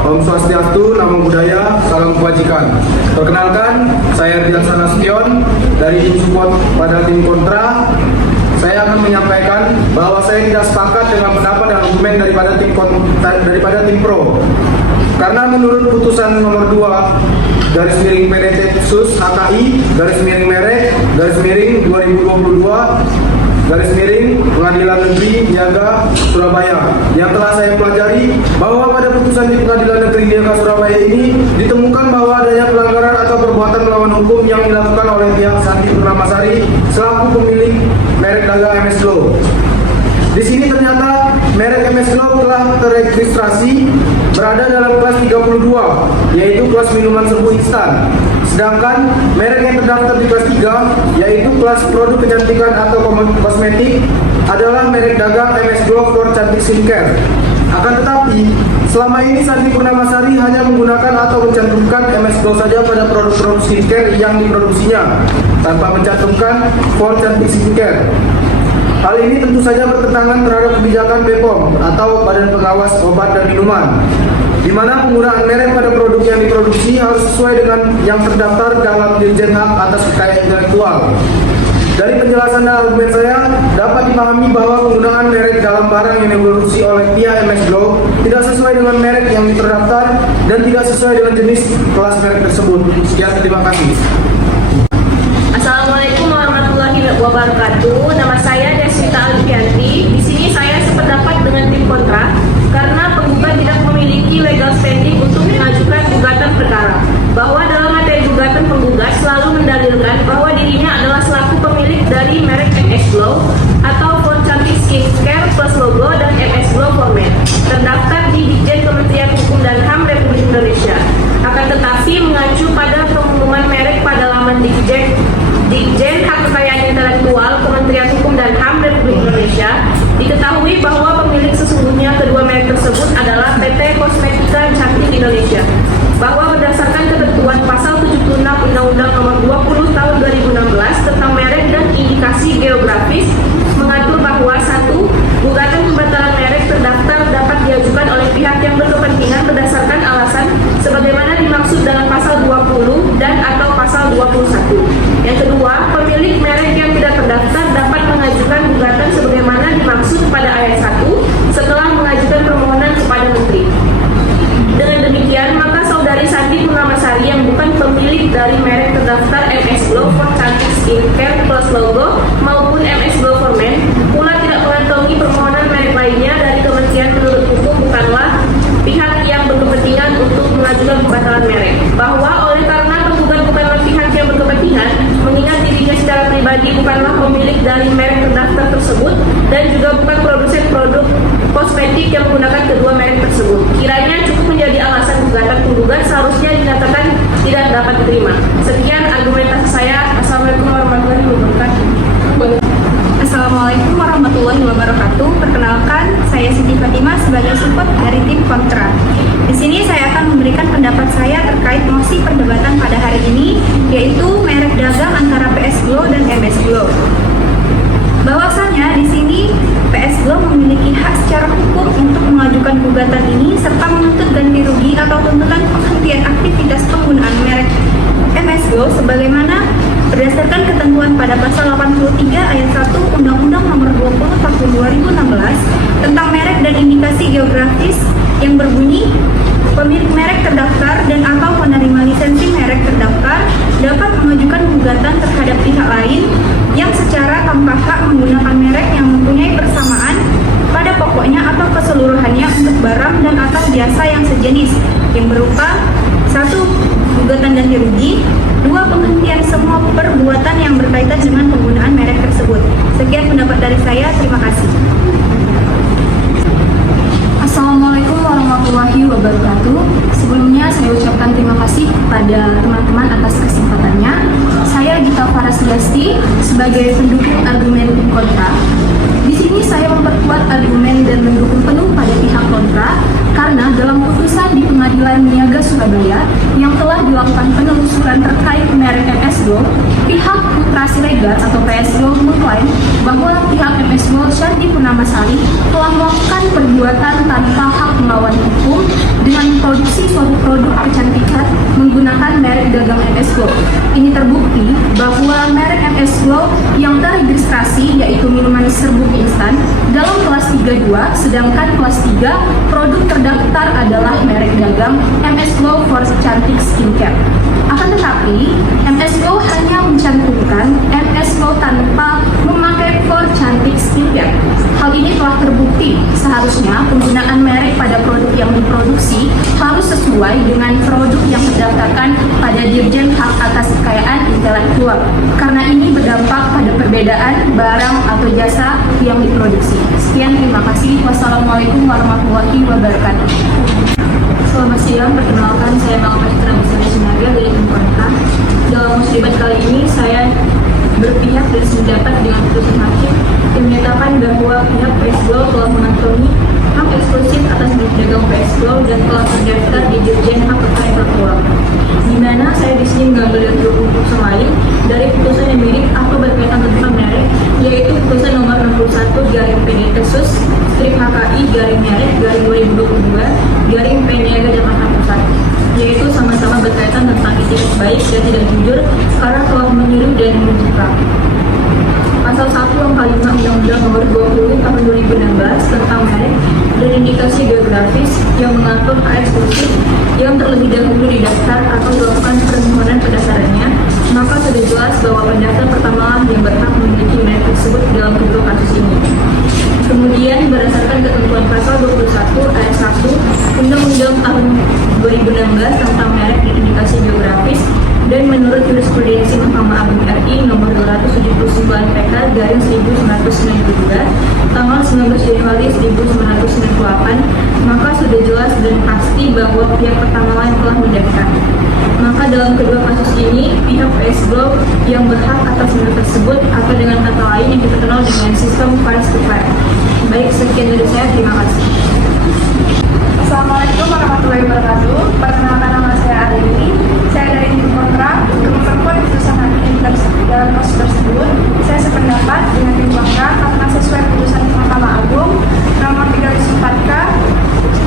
Om Swastiastu, Namo Buddhaya, salam kebajikan. Perkenalkan, saya Dilaksana Nasution dari tim support pada tim kontra. Saya akan menyampaikan bahwa saya tidak sepakat dengan pendapat dan argumen daripada tim pro. Karena menurut putusan nomor 2 garis miring PDT SUS HKI garis miring merek garis miring 2022 garis miring Pengadilan Negeri Niaga Surabaya yang telah saya pelajari bahwa pada putusan di Pengadilan Negeri Niaga Surabaya ini ditemukan bahwa adanya pelanggaran atau perbuatan melawan hukum yang dilakukan oleh pihak Santi Purnamasari selaku pemilik merek dagang MS Glow. Di sini ternyata merek MS Glow telah terregistrasi berada dalam kelas 32, yaitu kelas minuman serbu instan. Sedangkan merek yang terdaftar di kelas 3, yaitu kelas produk kecantikan atau kosmetik, adalah merek dagang MS Glow for Cantik Skincare. Akan tetapi, selama ini Santi Purnamasari hanya menggunakan atau mencantumkan MS Glow saja pada produk-produk skincare yang diproduksinya, tanpa mencantumkan for Cantik Skincare. Hal ini tentu saja bertentangan terhadap kebijakan BPOM atau Badan Pengawas Obat dan Minuman, di mana penggunaan merek pada produk yang diproduksi harus sesuai dengan yang terdaftar dalam Dirjen Hak atas Kekayaan Intelektual. Dari penjelasan dan argumen saya, dapat dipahami bahwa penggunaan merek dalam barang yang diproduksi oleh pihak MS Glow tidak sesuai dengan merek yang terdaftar dan tidak sesuai dengan jenis kelas merek tersebut. Sekian, terima kasih. Assalamualaikum warahmatullahi wabarakatuh. Nama saya Deswita Alfianti. Di sini saya sependapat dengan tim kontra karena penggugat tidak memiliki legal standing untuk mengajukan gugatan perkara. Bahwa dalam materi gugatan penggugat selalu mendalilkan bahwa dirinya adalah selaku pemilik dari merek MS spesifik yang menggunakan kedua merek tersebut. Kiranya cukup menjadi alasan gugatan penggugat seharusnya dinyatakan tidak dapat diterima. Sekian argumentasi saya. Assalamualaikum warahmatullahi wabarakatuh. Assalamualaikum warahmatullahi wabarakatuh. Perkenalkan, saya Siti Fatimah sebagai support dari tim kontra. Di sini saya akan memberikan pendapat saya terkait mosi perdebatan pada hari ini, yaitu merek dagang antara PS Glow dan MS Glow. Bahwasannya di sini PS Glow memiliki hak secara hukum untuk mengajukan gugatan ini serta menuntut ganti rugi atau tuntutan penghentian aktivitas penggunaan merek MS Glow sebagaimana berdasarkan ketentuan pada pasal 83 ayat 1 Undang-Undang Nomor 20 Tahun 2016 tentang merek dan indikasi geografis yang berbunyi pemilik merek terdaftar dan atau penerima lisensi merek terdaftar dapat mengajukan gugatan terhadap pihak lain yang secara tanpa hak menggunakan merek yang mempunyai persamaan pada pokoknya atau keseluruhannya untuk barang dan atau jasa yang sejenis yang berupa 1. Gugatan ganti rugi, 2. Penghentian semua perbuatan yang berkaitan dengan penggunaan merek tersebut. Sekian pendapat dari saya, terima kasih. Assalamualaikum warahmatullahi wabarakatuh. Sebelumnya saya ucapkan terima kasih kepada teman-teman atas kesempatannya. Saya Gita Farasdiasti sebagai pendukung argumen tim kontra. Di sini saya memperkuat argumen dan mendukung penuh pada pihak kontra karena dalam putusan di Pengadilan Niaga Surabaya yang telah dilakukan penelusuran terkait merek MS Glow, pihak Putra Siregar atau PS Glow mengklaim bahwa pihak MS Glow Shanti Purnamasari telah melakukan perbuatan tanpa hak melawan hukum dengan memproduksi suatu produk kecantikan menggunakan merek dagang MS Glow. Ini terbukti bahwa merek MS Glow yang terregistrasi yaitu minuman serbuk instan dalam kelas 32, sedangkan kelas 3 produk terdaftar adalah merek dagang MS Glow for Cantik Skincare. Akan tetapi, MS Glow hanya mencantumkan MS Glow tanpa memakai for Cantik Skincare. Hal ini telah terbukti. Seharusnya penggunaan merek pada produk yang diproduksi harus sesuai dengan produk yang terdaftarkan pada Dirjen Hak Atas Kekayaan Intelektual. Karena ini berdampak pada perbedaan barang atau jasa yang diproduksi. Sekian, terima kasih. Wassalamualaikum warahmatullahi wabarakatuh. Selamat siang, perkenalkan saya Malaka Citra Besari Sinaga dari tim kontra. Dalam muslimat kali ini saya berpihak dan sependapat dengan putusan hakim yang menyatakan bahwa pihak PS Glow telah mengantongi hak eksklusif atas merek dagang PS Glow dan telah terdaftar di Dirjen Hak Kekayaan Intelektual. Di mana saya di sini mengambil dari putusan lain dari putusan yang mirip atau berkaitan tentang merek, yaitu putusan nomor 61 garing PD Tesus strip HKI garing merek garing 2022 garing Peniaga Jakarta Pusat, yaitu sama-sama berkaitan tentang itikat baik dan tidak jujur karena telah meniru dan menunjukkan. Pasal 1 Angka 5 Undang-Undang Nomor 20 Tahun 2016 tentang merek dan indikasi geografis yang mengatur hak eksklusif yang terlebih dahulu didaftar atau dilakukan permohonan pendaftarannya, maka sudah jelas bahwa pendaftar pertama yang berhak memiliki merek tersebut dalam kedua kasus ini. Kemudian berdasarkan ketentuan pasal 21 ayat 1 Undang-Undang tahun 2016 tentang merek dan indikasi geografis dan menurut jurisprudensi Mahkamah Agung RI nomor 279 PK garing 1992 tanggal 19 Januari 1998, maka sudah jelas dan pasti bahwa pihak pertama yang telah mendaftar. Maka dalam kedua kasus ini, pihak PS Glow yang berhak atas merek tersebut atau dengan kata lain yang kita kenal dengan sistem first to fire. Baik, sekian dari saya, terima kasih. Assalamualaikum warahmatullahi wabarakatuh. Perkenalkan nama saya Adewi. Saya dari tim kontra untuk memperkuat putusan hakim dalam kasus tersebut. Saya sependapat dengan tim kontra karena sesuai putusan Mahkamah Agung nomor 304K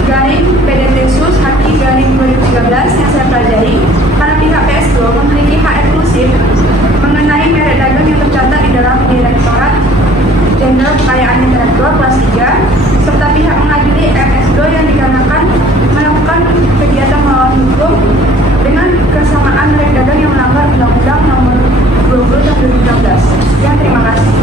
garing PDT-Sus HKI garing 2013 yang saya pelajari, karena pihak PS Glow memiliki hak eksklusif mengenai merek dagang yang tercatat di dalam Direktorat Jenderal Kekayaan Intelektual kelas 3, serta pihak mengadili MS Glow yang dikarenakan melakukan kegiatan melawan hukum dengan kesamaan merek dagang yang melanggar Undang-Undang Nomor 20 Tahun 2016. Ya, terima kasih.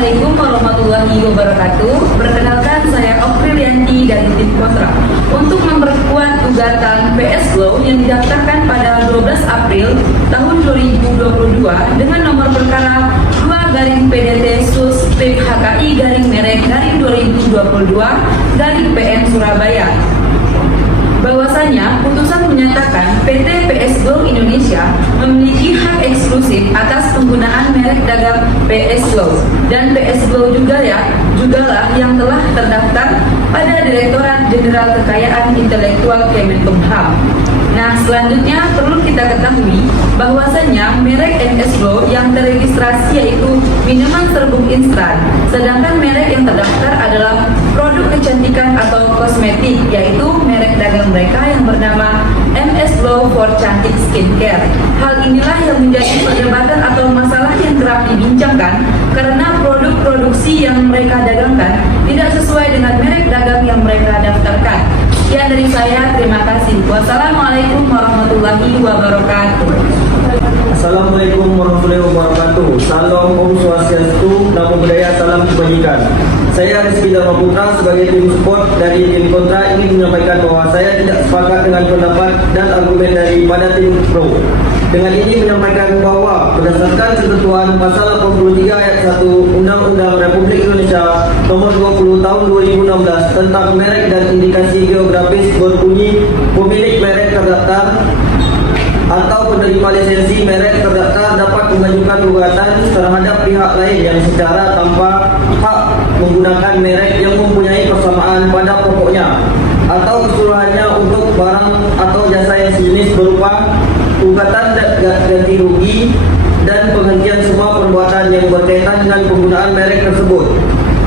Assalamualaikum warahmatullahi wabarakatuh. Perkenalkan saya Oprilianti dari tim kontra untuk memperkuat gugatan PS Glow yang didaftarkan pada 12 April tahun 2022 dengan nomor perkara 2 garing PDT Sus PHK HKI-merek-2022-PN Surabaya. Bahwasanya putusan menyatakan PT PS Glow Indonesia memiliki hak eksklusif atas penggunaan merek dagang PS Glow, dan PS Glow jugalah yang telah terdaftar pada Direktorat Jenderal Kekayaan Intelektual Kemenkumham. Nah, selanjutnya perlu kita ketahui bahwasanya merek MS Glow yang terregistrasi yaitu minuman serbuk instan, sedangkan merek yang terdaftar adalah produk kecantikan atau kosmetik, yaitu merek dagang mereka yang bernama MS Glow for Cantik Skincare. Hal inilah yang menjadi perdebatan atau masalah yang kerap dibincangkan karena produk produksi yang mereka dagangkan tidak sesuai dengan merek dagang yang mereka daftarkan. Sekian dari saya, terima kasih. Wassalamualaikum warahmatullahi wabarakatuh. Assalamualaikum warahmatullahi wabarakatuh. Salam Om Swastiastu, Namo Buddhaya, salam kebajikan. Saya Rizky Dharma Putra sebagai tim support dari tim kontra ingin menyampaikan bahwa saya tidak sepakat dengan pendapat dan argumen daripada tim pro. Dengan ini menyampaikan bahwa berdasarkan ketentuan pasal 83 ayat 1 Undang-Undang Republik Indonesia Nomor 20 Tahun 2016 tentang merek dan indikasi geografis berbunyi pemilik merek terdaftar atau penerima lisensi merek terdaftar dapat mengajukan gugatan terhadap pihak lain yang secara tanpa hak menggunakan merek yang mempunyai persamaan pada pokoknya atau keseluruhannya untuk barang atau jasa yang sejenis berupa gugatan ganti rugi dan penghentian semua perbuatan yang berkaitan dengan penggunaan merek tersebut.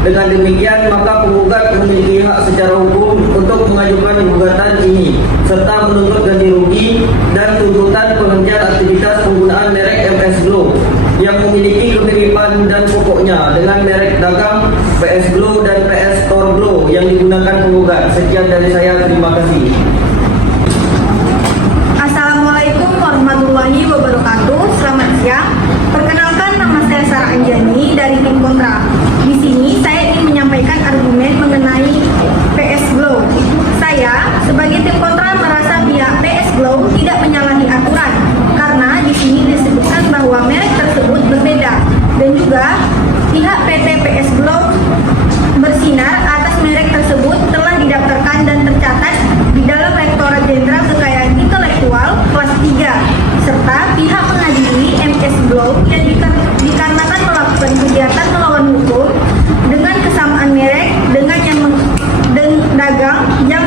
Dengan demikian, maka penggugat memiliki hak secara hukum untuk mengajukan gugatan ini serta menuntut ganti rugi dan tuntutan penghentian aktivitas penggunaan merek MS Glow yang memiliki kemiripan dan pokoknya dengan merek dagang PS Glow dan PS Store Glow yang digunakan penggugat. Sekian dari saya, terima kasih. Assalamualaikum warahmatullahi wabarakatuh. Selamat siang. Perkenalkan, nama saya Sarah Anjani dari tim kontra. Di sini saya ingin menyampaikan argumen mengenai PS Glow. Saya sebagai tim kontra merasa pihak PS Glow tidak menyalahi aturan karena di sini disebutkan bahwa merek tersebut berbeda dan juga pihak PT PS Glow bersinar atas merek tersebut telah didaftarkan dan tercatat di dalam Rektorat Jenderal Kekayaan Intelektual kelas 3 serta pihak mengadili MS Glow yang dikarenakan melakukan kegiatan melawan hukum dengan kesamaan merek dengan yang dagang yang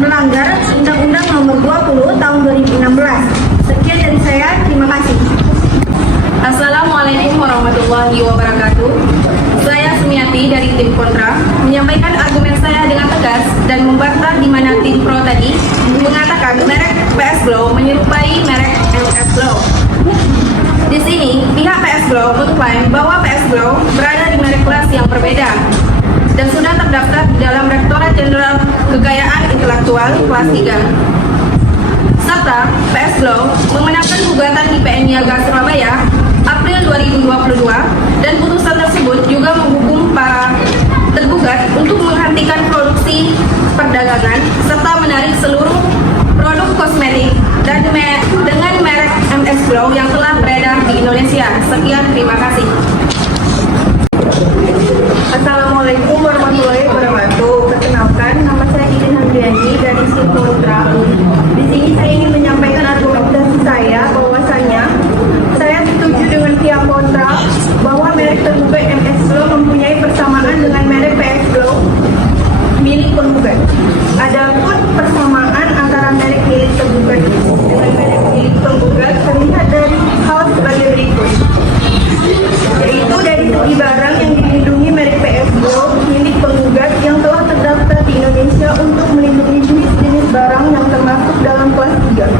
melanggar Undang-Undang Nomor 20 Tahun 2016. Sekian dari saya, terima kasih. Assalamualaikum warahmatullahi wabarakatuh. Saya Sumiati dari tim kontra menyampaikan argumen saya dengan tegas dan membantah di mana tim pro tadi mengatakan merek PS Glow menyerupai merek MS Glow. Di sini pihak PS Glow mengklaim bahwa PS Glow berada di merek kelas yang berbeda dan sudah terdaftar di dalam Rektorat Jenderal Kekayaan Intelektual kelas 3. Serta PS Glow memenangkan gugatan di PN Niaga Surabaya April 2022 dan putusan tersebut juga menghukum para tergugat untuk menghentikan produksi perdagangan serta menarik seluruh produk kosmetik dan dengan merek MS Glow yang telah beredar di Indonesia. Sekian, terima kasih. Assalamualaikum warahmatullahi wabarakatuh. Perkenalkan, nama saya Idin Handriani dari tim kontra. Di sini saya ingin menyampaikan argumentasi saya bahwasanya saya setuju dengan pihak kontra bahwa merek tergugat MS Glow mempunyai persamaan dengan merek PS Glow milik penggugat. Adapun persamaan antara merek milik tergugat dengan merek milik penggugat terlihat dari hal sebagai berikut, yaitu dari segi barang yang dilindungi merek PS Glow milik penggugat yang telah terdaftar di Indonesia untuk melindungi jenis-jenis barang yang termasuk dalam kelas 3.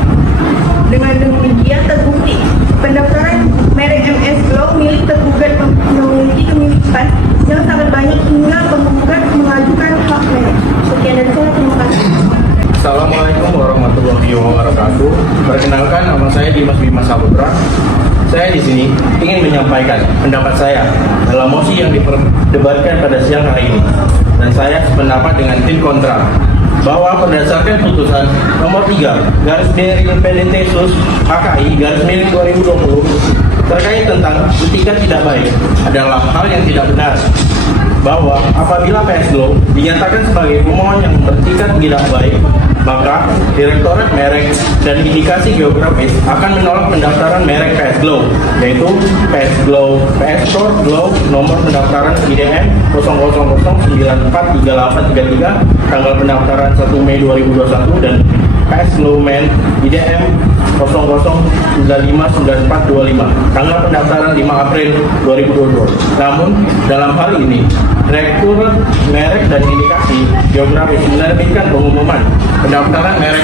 Dengan demikian terbukti pendaftaran merek MS Glow milik tergugat memiliki kemiripan yang sangat banyak hingga penggugat mengajukan hak merek. Sekian dari saya, terima kasih. Assalamualaikum warahmatullahi wabarakatuh. Perkenalkan, nama saya Dimas Bima Saputra. Saya di sini ingin menyampaikan pendapat saya dalam mosi yang diperdebatkan pada siang hari ini. Dan saya sependapat dengan tim kontra bahwa berdasarkan putusan nomor 3/PDT-SUS HKI/2020 terkait tentang etikat tidak baik adalah hal yang tidak benar. bahwa apabila PS Glow dinyatakan sebagai pemohon yang bertingkat tidak baik, maka Direktorat Merek dan Indikasi Geografis akan menolak pendaftaran merek PS Glow, yaitu PS Glow, PS Store Glow nomor pendaftaran IDM 00094383, tanggal pendaftaran 1 Mei 2021, dan PS Glow Men IDM 00959425, tanggal pendaftaran 5 April 2022. Namun, dalam hal ini, Direktorat Merek dan Indikasi Geografis menerbitkan pengumuman pendaftaran merek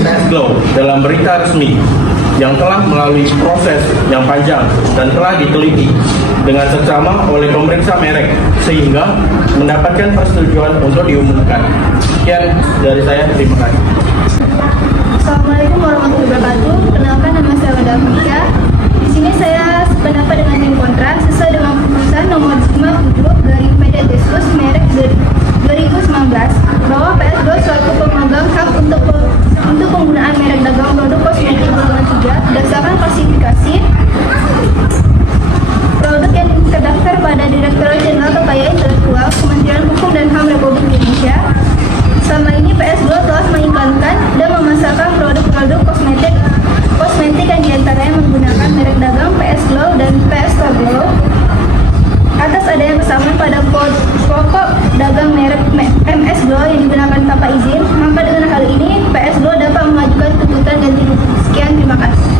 PS Glow dalam berita resmi yang telah melalui proses yang panjang dan telah diteliti dengan seksama oleh pemeriksa merek sehingga mendapatkan persetujuan untuk diumumkan. Sekian dari saya, terima kasih. Assalamualaikum warahmatullahi wabarakatuh. Perkenalkan, nama saya Wada Fika. Di sini saya sependapat dengan tim kontra sesuai dengan keputusan nomor 50/Mendagri merek 2019 bahwa PS Glow selaku pemegang hak untuk penggunaan merek dagang produk kosmetik golongan 3 berdasarkan klasifikasi produk yang terdaftar pada Direktorat Jenderal Kekayaan Intelektual Kementerian Hukum dan HAM Republik Indonesia. Selama ini PS Glow telah mengiklankan dan memasarkan produk-produk kosmetik yang diantaranya menggunakan merek dagang PS Glow dan PS Store Glow. Atas adanya kesamaan pada pokok dagang merek MS Glow yang digunakan tanpa izin, maka dengan hal ini PS Glow dapat mengajukan tuntutan ganti rugi. Sekian, terima kasih.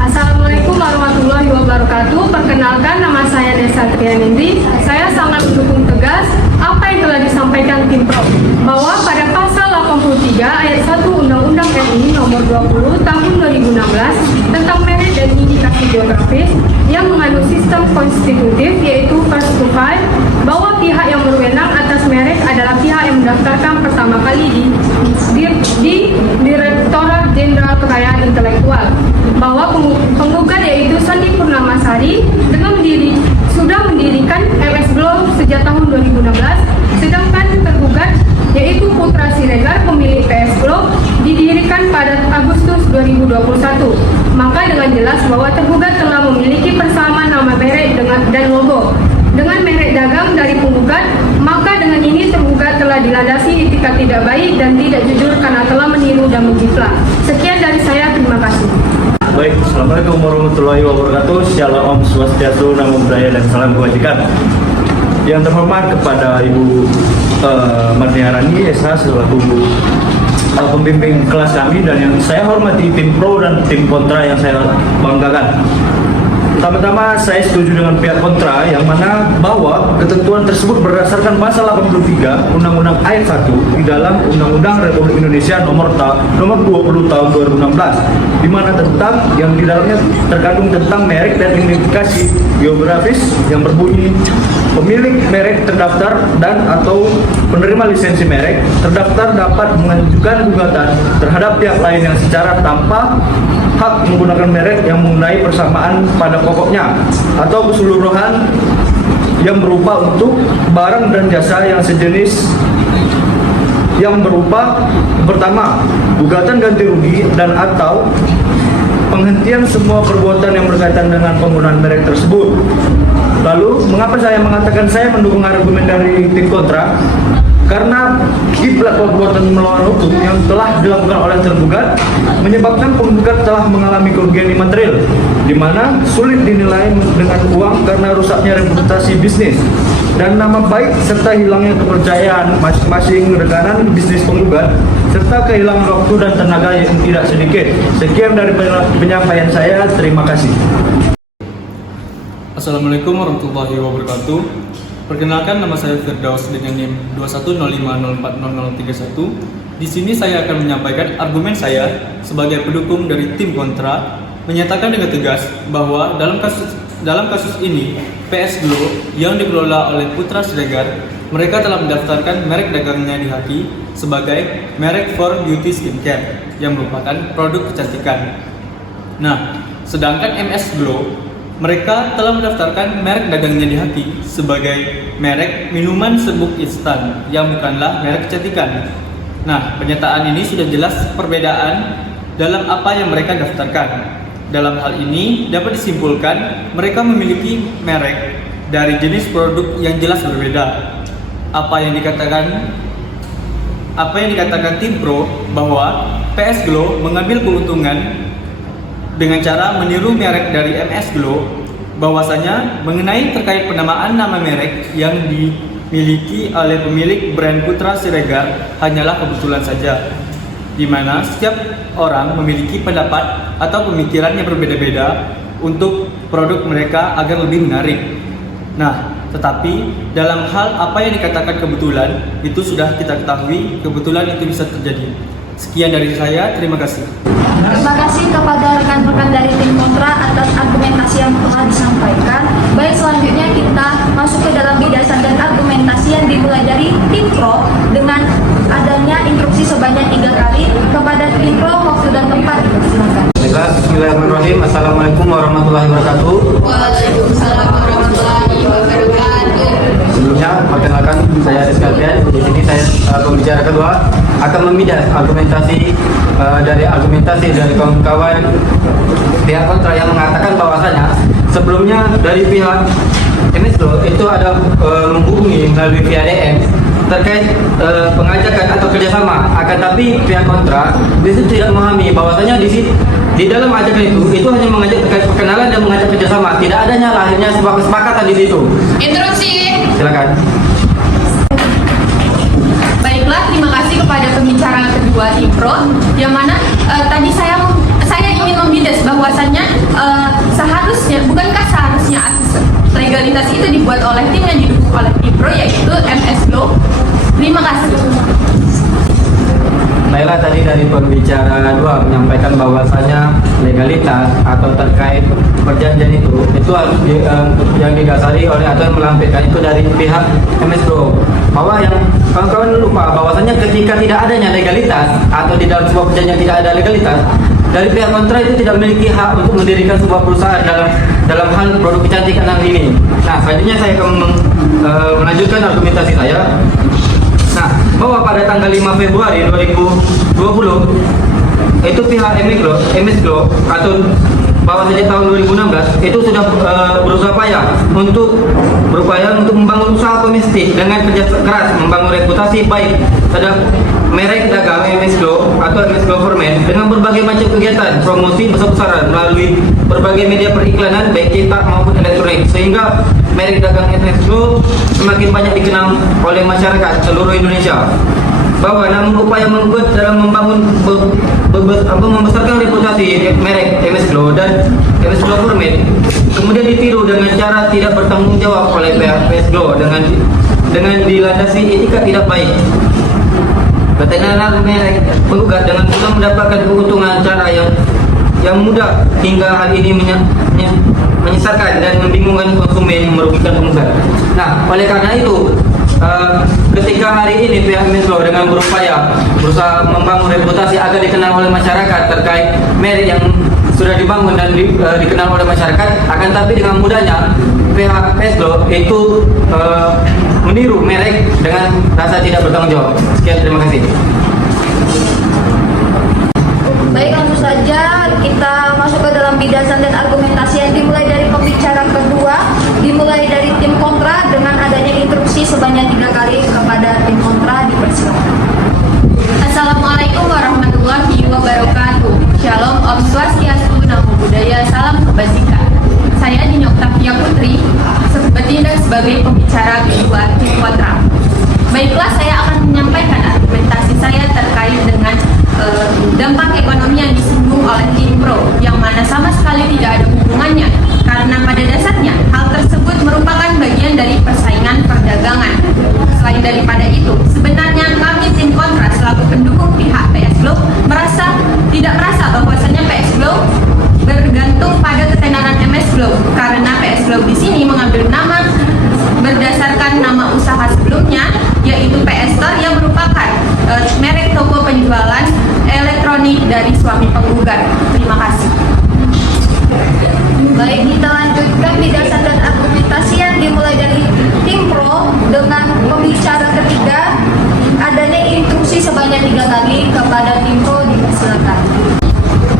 Assalamualaikum warahmatullahi wabarakatuh. Perkenalkan, nama saya Desa Trianindi. Saya sangat mendukung tegas apa yang telah disampaikan tim Pro, bahwa pada pasal 83 ayat 1 Undang-Undang RI nomor 20 tahun 2016 tentang merek dan indikasi geografis yang mengandung sistem konstitutif, yaitu first to file, bahwa pihak yang berwenang atas merek adalah pihak yang mendaftarkan pertama kali di Direktorat Jenderal Kekayaan Intelektual, bahwa penggugat yaitu Sandi Purnamasari sudah mendirikan MS Glow sejak tahun 2016, sedangkan tergugat yaitu Putra Siregar pemilik PS Glow didirikan pada Agustus 2021. Maka dengan jelas bahwa tergugat telah memiliki persamaan nama merek dan logo dengan merek dagang dari penggugat, maka dengan ini tergugat telah dilandasi etikat tidak baik dan tidak jujur karena telah meniru dan menjiplak. Sekian dari saya, terima kasih. Baik, Assalamualaikum warahmatullahi wabarakatuh. Shalom, Om Swastiastu, Namo Buddhaya, dan salam kebajikan. Yang terhormat kepada Ibu Marniarani SH selaku pembimbing kelas kami, dan yang saya hormati tim Pro dan tim Kontra yang saya banggakan. Pertama-tama saya setuju dengan pihak kontra yang mana bahwa ketentuan tersebut berdasarkan pasal 83 Undang-Undang Ayat 1 di dalam Undang-Undang Republik Indonesia nomor 20 tahun 2016, di mana yang di dalamnya terkandung tentang merek dan indikasi geografis yang berbunyi pemilik merek terdaftar dan atau penerima lisensi merek terdaftar dapat mengajukan gugatan terhadap pihak lain yang secara tanpa hak menggunakan merek yang mengenai persamaan pada pokoknya atau keseluruhan yang berupa untuk barang dan jasa yang sejenis, yang berupa pertama, gugatan ganti rugi dan atau penghentian semua perbuatan yang berkaitan dengan penggunaan merek tersebut. Lalu, mengapa saya mengatakan saya mendukung argumen dari tim kontra? Karena jiplak perbuatan melawan hukum yang telah dilakukan oleh tergugat menyebabkan penggugat telah mengalami kerugian imaterial, di mana sulit dinilai dengan uang karena rusaknya reputasi bisnis dan nama baik serta hilangnya kepercayaan masing-masing rekanan bisnis penggugat serta kehilangan waktu dan tenaga yang tidak sedikit. Sekian dari penyampaian saya, terima kasih. Assalamualaikum warahmatullahi wabarakatuh. Perkenalkan, nama saya Firdaus dengan NIM 210504031. Di sini saya akan menyampaikan argumen saya sebagai pendukung dari tim kontra, menyatakan dengan tegas bahwa dalam kasus ini PS Glow yang dikelola oleh Putra Siregar, mereka telah mendaftarkan merek dagangnya di Haki sebagai merek for beauty skincare yang merupakan produk kecantikan. Nah, sedangkan MS Glow mereka telah mendaftarkan merek dagangnya di Haki sebagai merek minuman serbuk instan yang bukanlah merek kecantikan. Nah, pernyataan ini sudah jelas perbedaan dalam apa yang mereka daftarkan. Dalam hal ini dapat disimpulkan mereka memiliki merek dari jenis produk yang jelas berbeda. Apa yang dikatakan tim pro bahwa PS Glow mengambil keuntungan dengan cara meniru merek dari MS Glow, bahwasanya mengenai terkait penamaan nama merek yang dimiliki oleh pemilik brand Putra Siregar hanyalah kebetulan saja, di mana setiap orang memiliki pendapat atau pemikiran yang berbeda-beda untuk produk mereka agar lebih menarik. Nah, tetapi dalam hal apa yang dikatakan kebetulan, itu sudah kita ketahui kebetulan itu bisa terjadi. Sekian dari saya, terima kasih. Terima kasih kepada rekan-rekan dari tim kontra atas argumentasi yang telah disampaikan. Baik, selanjutnya kita masuk ke dalam bidasan dan argumentasi yang dimulai dari tim pro dengan adanya instruksi sebanyak 3 kali. Kepada tim pro, waktu dan tempat dipersilakan. Bismillahirrahmanirrahim. Assalamualaikum warahmatullahi wabarakatuh. Waalaikumsalam warahmatullahi wabarakatuh. Sebelumnya, perkenalkan saya Rizky Alfian. Di sini saya pembicara kedua akan membidas argumentasi dari kawan-kawan pihak kontra yang mengatakan bahwasanya sebelumnya dari pihak MS Glow itu ada menghubungi melalui via DM terkait pengajakan atau kerjasama. Akan tapi pihak kontra itu tidak memahami bahwasanya di dalam ajakan itu hanya mengajak terkait perkenalan dan mengajak kerjasama. Tidak adanya lahirnya sebuah kesepakatan di situ. Interupsi. Silakan. Baiklah, terima kasih kepada pembicara kedua tim pro, yang mana tadi saya ingin membidas bahwasannya bukankah seharusnya legalitas itu dibuat oleh tim yang didukung oleh tim pro, yaitu MS Glow. Terima kasih. Baiklah, tadi dari pembicara dua menyampaikan bahwasanya legalitas atau terkait perjanjian itu harus yang didasari oleh atau yang melampirkan itu dari pihak MS Glow. Bahwa yang kawan-kawan lupa bahwasanya ketika tidak adanya legalitas atau di dalam sebuah perjanjian tidak ada legalitas, dari pihak kontra itu tidak memiliki hak untuk mendirikan sebuah perusahaan dalam hal produk kecantikan ini. Nah, selanjutnya saya akan melanjutkan argumentasi saya. Nah, bahwa pada tanggal 5 Februari 2020 itu pihak MS Glow atau bahwa sejak tahun 2016 itu sudah berusaha payah untuk membangun usaha domestik dengan kerja keras, membangun reputasi baik terhadap merek dagang MS Glow atau MS Glow for Men dengan berbagai macam kegiatan promosi besar-besaran melalui berbagai media periklanan baik cetak maupun elektronik, sehingga merek dagang MS Glow semakin banyak dikenal oleh masyarakat seluruh Indonesia. Bahwa namun upaya membuat dalam membangun membesarkan reputasi merek MS Glow dan MS Glow for Men kemudian ditiru dengan cara tidak bertanggung jawab oleh pihak MS Glow dengan dilandasi etika tidak baik. Ketenaran merek penggugat dengan mudah mendapatkan keuntungan cara yang mudah hingga hal ini menyesatkan dan membingungkan konsumen, merugikan penggugat. Nah, oleh karena itu ketika hari ini pihak MS Glow dengan berusaha membangun reputasi agar dikenal oleh masyarakat terkait merek yang sudah dibangun dan dikenal oleh masyarakat, akan tapi dengan mudahnya pihak MS Glow itu meniru merek dengan rasa tidak bertanggung jawab. Sekian, terima kasih. Baik, langsung saja kita masuk ke dalam bidasan dan argumentasi yang dimulai dari pembicara kedua, dimulai dari tim kontra dengan adanya instruksi sebanyak 3 kali. Kepada tim kontra dipersilakan. Assalamualaikum warahmatullahi wabarakatuh. Shalom, Om Swastiastu, Namo Buddhaya, salam kebajikan. Saya Dini Oktavia Putri, bertindak sebagai pembicara kedua tim kontra. Baiklah, saya akan menyampaikan argumentasi saya terkait dengan dampak ekonomi yang disinggung oleh tim pro, yang mana sama sekali tidak ada hubungannya, karena pada dasarnya hal tersebut merupakan bagian dari persaingan perdagangan. Selain daripada itu, sebenarnya kami tim kontra selaku pendukung pihak PS Glow tidak merasa bahwasannya PS Glow bergantung pada ketenaran MS Glow, karena PS Glow di sini mengambil nama berdasarkan nama usaha sebelumnya, yaitu PS Store, yang merupakan merek toko penjualan elektronik dari suami penggugat. Terima kasih. Baik, kita lanjutkan bidasan dan argumentasi yang dimulai dari tim pro dengan pembicara ketiga, adanya instruksi sebanyak 3 kali. Kepada tim pro dipersilakan.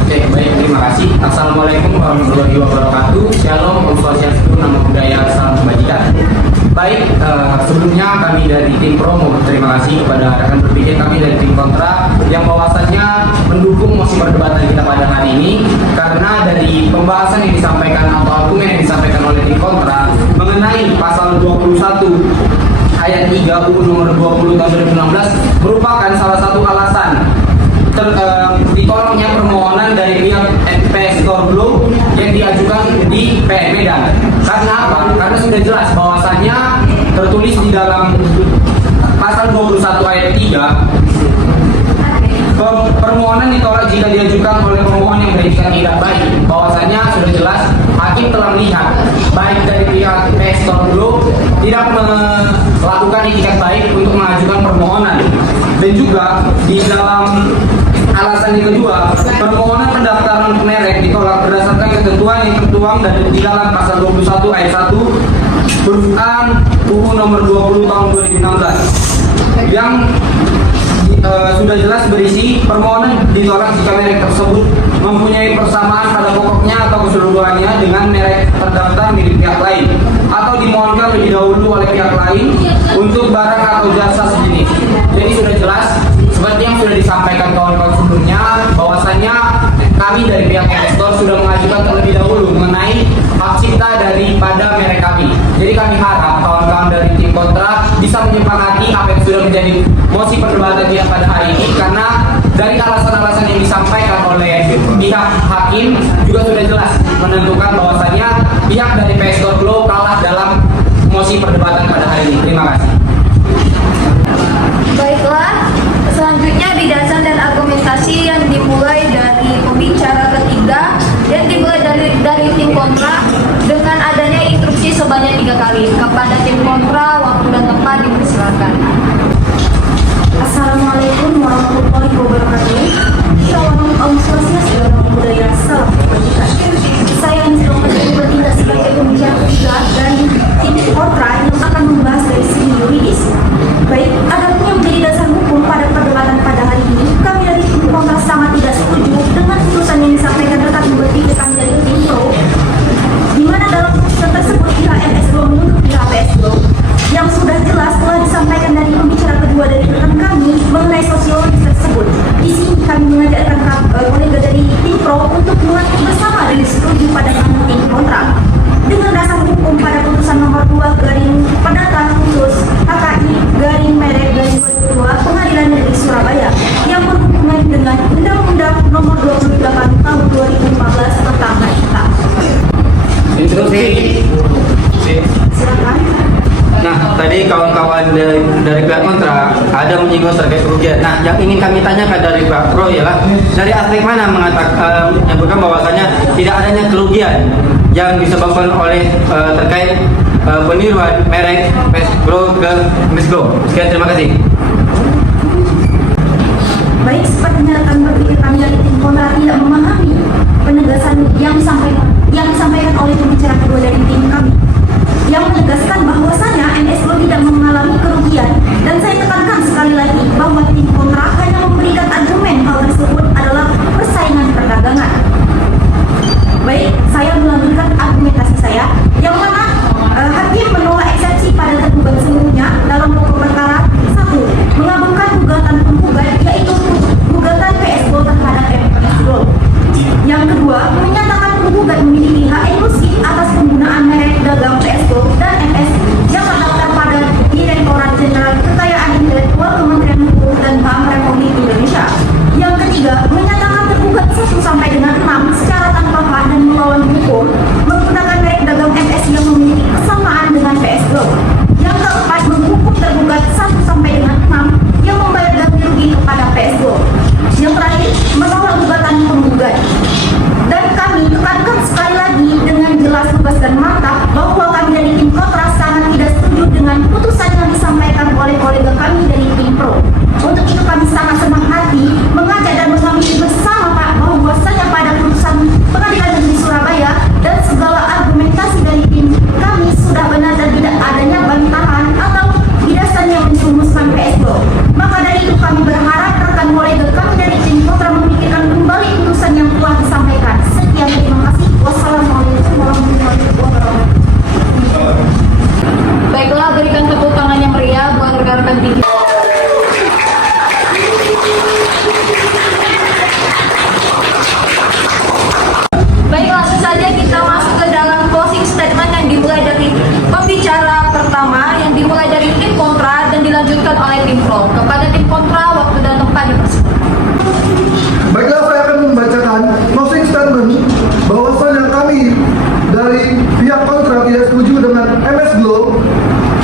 Oke, baik, terima kasih. Assalamualaikum warahmatullahi wabarakatuh. Shalom, Om Swastiastu, Namo Buddhaya, salam kebajikan. Sebelumnya kami dari tim pro mau berterima kasih kepada rekan berpikir kami dari tim kontra yang bahwasannya mendukung mosi perdebatan kita pada hari ini, karena dari pembahasan yang disampaikan atau argumen yang disampaikan oleh tim kontra mengenai pasal 21 ayat 3 UU nomor 20 tahun 2016 merupakan salah satu alasan ditolaknya permohonan dari pihak PS Gorblo yang diajukan di PN Medan. Karena apa? Karena sudah jelas bahwasannya tertulis di dalam pasal 21 ayat 3, permohonan ditolak jika diajukan oleh pemohon yang beretikat tidak baik. Bahwasannya sudah jelas hakim telah melihat baik dari pihak PS Gorblo tidak melakukan etikat baik untuk mengajukan permohonan, dan juga di dalam alasan yang kedua, permohonan pendaftaran merek ditolak berdasarkan ketentuan yang tertuang di dalam pasal 21 ayat 1 huruf A UU nomor 20 tahun 2016 yang sudah jelas berisi permohonan ditolak jika merek tersebut mempunyai persamaan pada pokoknya atau keseluruhannya dengan merek terdaftar milik pihak lain, atau dimohonkan lebih dahulu oleh pihak lain untuk barang atau jasa sejenis. Jadi sudah jelas seperti yang sudah disampaikan kawan-kawan sebelumnya, bahwasannya kami dari pihak investor sudah mengajukan terlebih dahulu mengenai hak cipta daripada merek kami. Jadi kami harap kawan-kawan dari tim kontra bisa menyepakati apa yang sudah menjadi mosi perdebatan kita pada hari ini, karena dari alasan-alasan yang disampaikan oleh pihak hakim juga sudah jelas menentukan bahwasannya pihak dari PS Gorblo kalah dalam mosi perdebatan pada hari ini. Terima kasih. Baiklah, selanjutnya bidasar dan argumentasi yang dimulai dari pembicara ketiga dan dimulai dari tim kontra dengan adanya instruksi sebanyak 3 kali. Kepada tim kontra, waktu dan tempat dipersilakan. Assalamualaikum warahmatullahi wabarakatuh. Salam Om Swastiastu, Namo Buddhaya, salam kebajikan. Saya Nisro menjadi bertindak sebagai pembicara ketiga dan tim kontra yang akan membahas dari segi yuridis. Baik, adapun yang menjadi dasar hukum pada perdebatan pada hari ini, kami dari tim kontra sangat tidak setuju dengan putusan yang disampaikan rekan berpikir kami dari tim pro, di mana dalam putusan tersebut pihak MS Group menuntut pihak PS Group yang sudah jelas telah disampaikan dari pembicara kedua dari rekan kami mengenai sosiologis tersebut. Di sini kami mengajarkan kolega dari tim pro untuk mengatur bersama dan setuju pada tim kontra dengan dasar hukum pada putusan nomor 2 garing perdata khusus HKI garing merek garing 22 Pengadilan Negeri Surabaya yang berhubungan dengan Undang-Undang nomor 28 tahun 2015 tentang HITA. Instruksi. Silakan. Nah, tadi kawan-kawan dari pihak kontra ada menyinggung terkait kerugian. Nah, yang ingin kami tanyakan dari pihak pro ialah dari aspek mana menyebutkan bahwasanya tidak adanya kerugian yang disebabkan oleh terkait peniruan merek PS Pro ke MS Go. Sekian, terima kasih. Baik, sepertinya rekan berpikir kami dari tim kontra tidak memahami penegasan yang disampaikan oleh pembicara kedua dari tim kami, yang menegaskan bahwasanya MS Group tidak mengalami kerugian, dan saya tekankan sekali lagi bahwa tim kontra hanya memberikan argumen hal tersebut adalah persaingan perdagangan. Baik, saya melanjutkan argumentasi saya, yang mana hakim menolak eksepsi pada tergugat seluruhnya dalam pokok perkara 1. Mengabulkan gugatan penggugat, yaitu gugatan PS Group terhadap MS Group. Yang kedua, menyatakan penggugat memiliki hak eksklusif atas penggunaan merek dagang PS Group dan MS yang terdaftar pada perguruan tinggi. Baik, langsung saja kita masuk ke dalam closing statement yang dimulai dari pembicara pertama yang dimulai dari tim kontra dan dilanjutkan oleh tim pro. Kepada tim kontra, waktu dan tempat dipersilakan. Baiklah, saya akan membacakan closing statement bahwasannya kami dari pihak kontra tidak setuju dengan MS Glow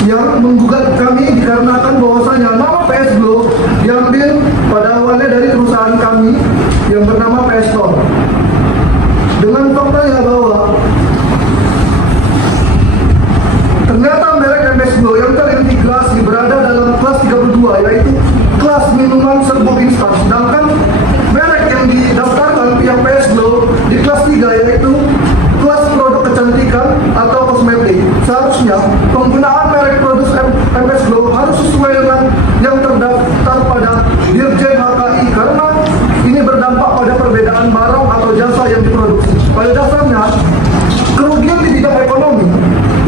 yang menggugat kami dikarenakan bahwasannya nama PS Glow diambil pada awalnya dari perusahaan kami yang bernama PS Store. Dengan faktanya bahwa ternyata merek MS Glow yang terintegrasi berada dalam kelas 32, yaitu kelas minuman serbuk instan, sedangkan merek yang didaftarkan pihak PS Glow di kelas 3 yaitu kelas produk kecantikan atau kosmetik. Seharusnya penggunaan merek produk MS Glow harus sesuai dengan yang terdaftar pada Dirjen HKI karena ini berdampak pada perbedaan barang atau jasa yang diproduksi. Pada dasarnya, kerugian di bidang ekonomi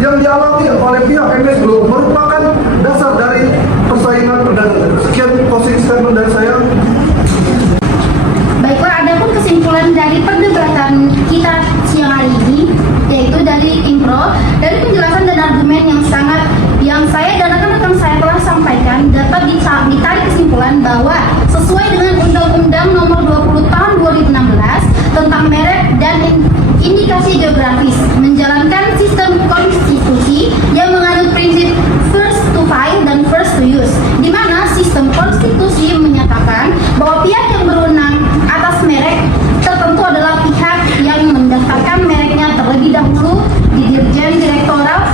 yang dialami oleh pihak MS Glow merupakan dasar dari persaingan perdagangan. Sekian closing statement dari saya. Baiklah, adapun kesimpulan dari perdebatan kita siang hari ini, yaitu dari Impro, dari penjelasan dan argumen yang saya dan rekan-rekan saya telah sampaikan, dapat ditarik kesimpulan bahwa sesuai dengan Undang-Undang Nomor 20 Tahun 2016 tentang merek dan indikasi geografis, menjalankan sistem konstitusi yang menganut prinsip first to file dan first to use, di mana sistem konstitusi menyatakan bahwa pihak yang berwenang atas merek tertentu adalah pihak yang mendaftarkan mereknya terlebih dahulu di Dirjen Direktorat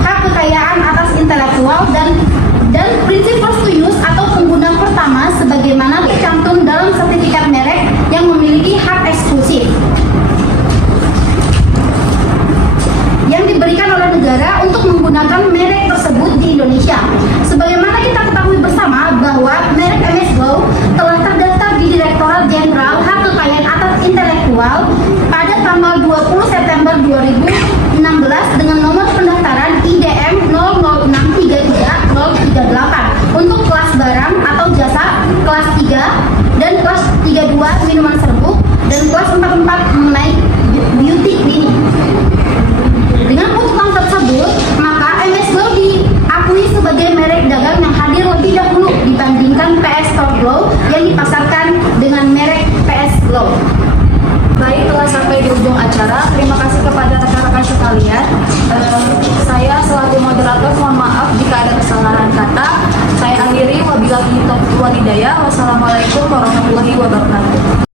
Hak Kekayaan atas Intelektual dan prinsip first to use atau pengguna pertama sebagaimana tercantum dalam sertifikat merek yang memiliki hak eksklusif yang diberikan oleh negara untuk menggunakan merek tersebut di Indonesia. Sebagaimana kita ketahui bersama bahwa merek MS Glow telah terdaftar di Direktorat Jenderal Hak Kekayaan atas Intelektual pada tanggal 20 September 2016 dengan nomor pendaftaran IDM 00633-038 untuk kelas barang atau jasa kelas 3 dan kelas 32 minuman serbuk dan kelas 44 mengenai beauty clinic. Dengan putusan tersebut, maka MS Glow diakui sebagai merek dagang yang hadir lebih dahulu dibandingkan PS Store Glow yang dipasarkan dengan merek PS Glow. Baik, telah sampai di ujung acara. Terima kasih kepada rekan-rekan sekalian. Saya selaku moderator mohon maaf jika ada kesalahan kata. Saya akhiri wabillahi taufiq wal hidayah. Wassalamualaikum warahmatullahi wabarakatuh.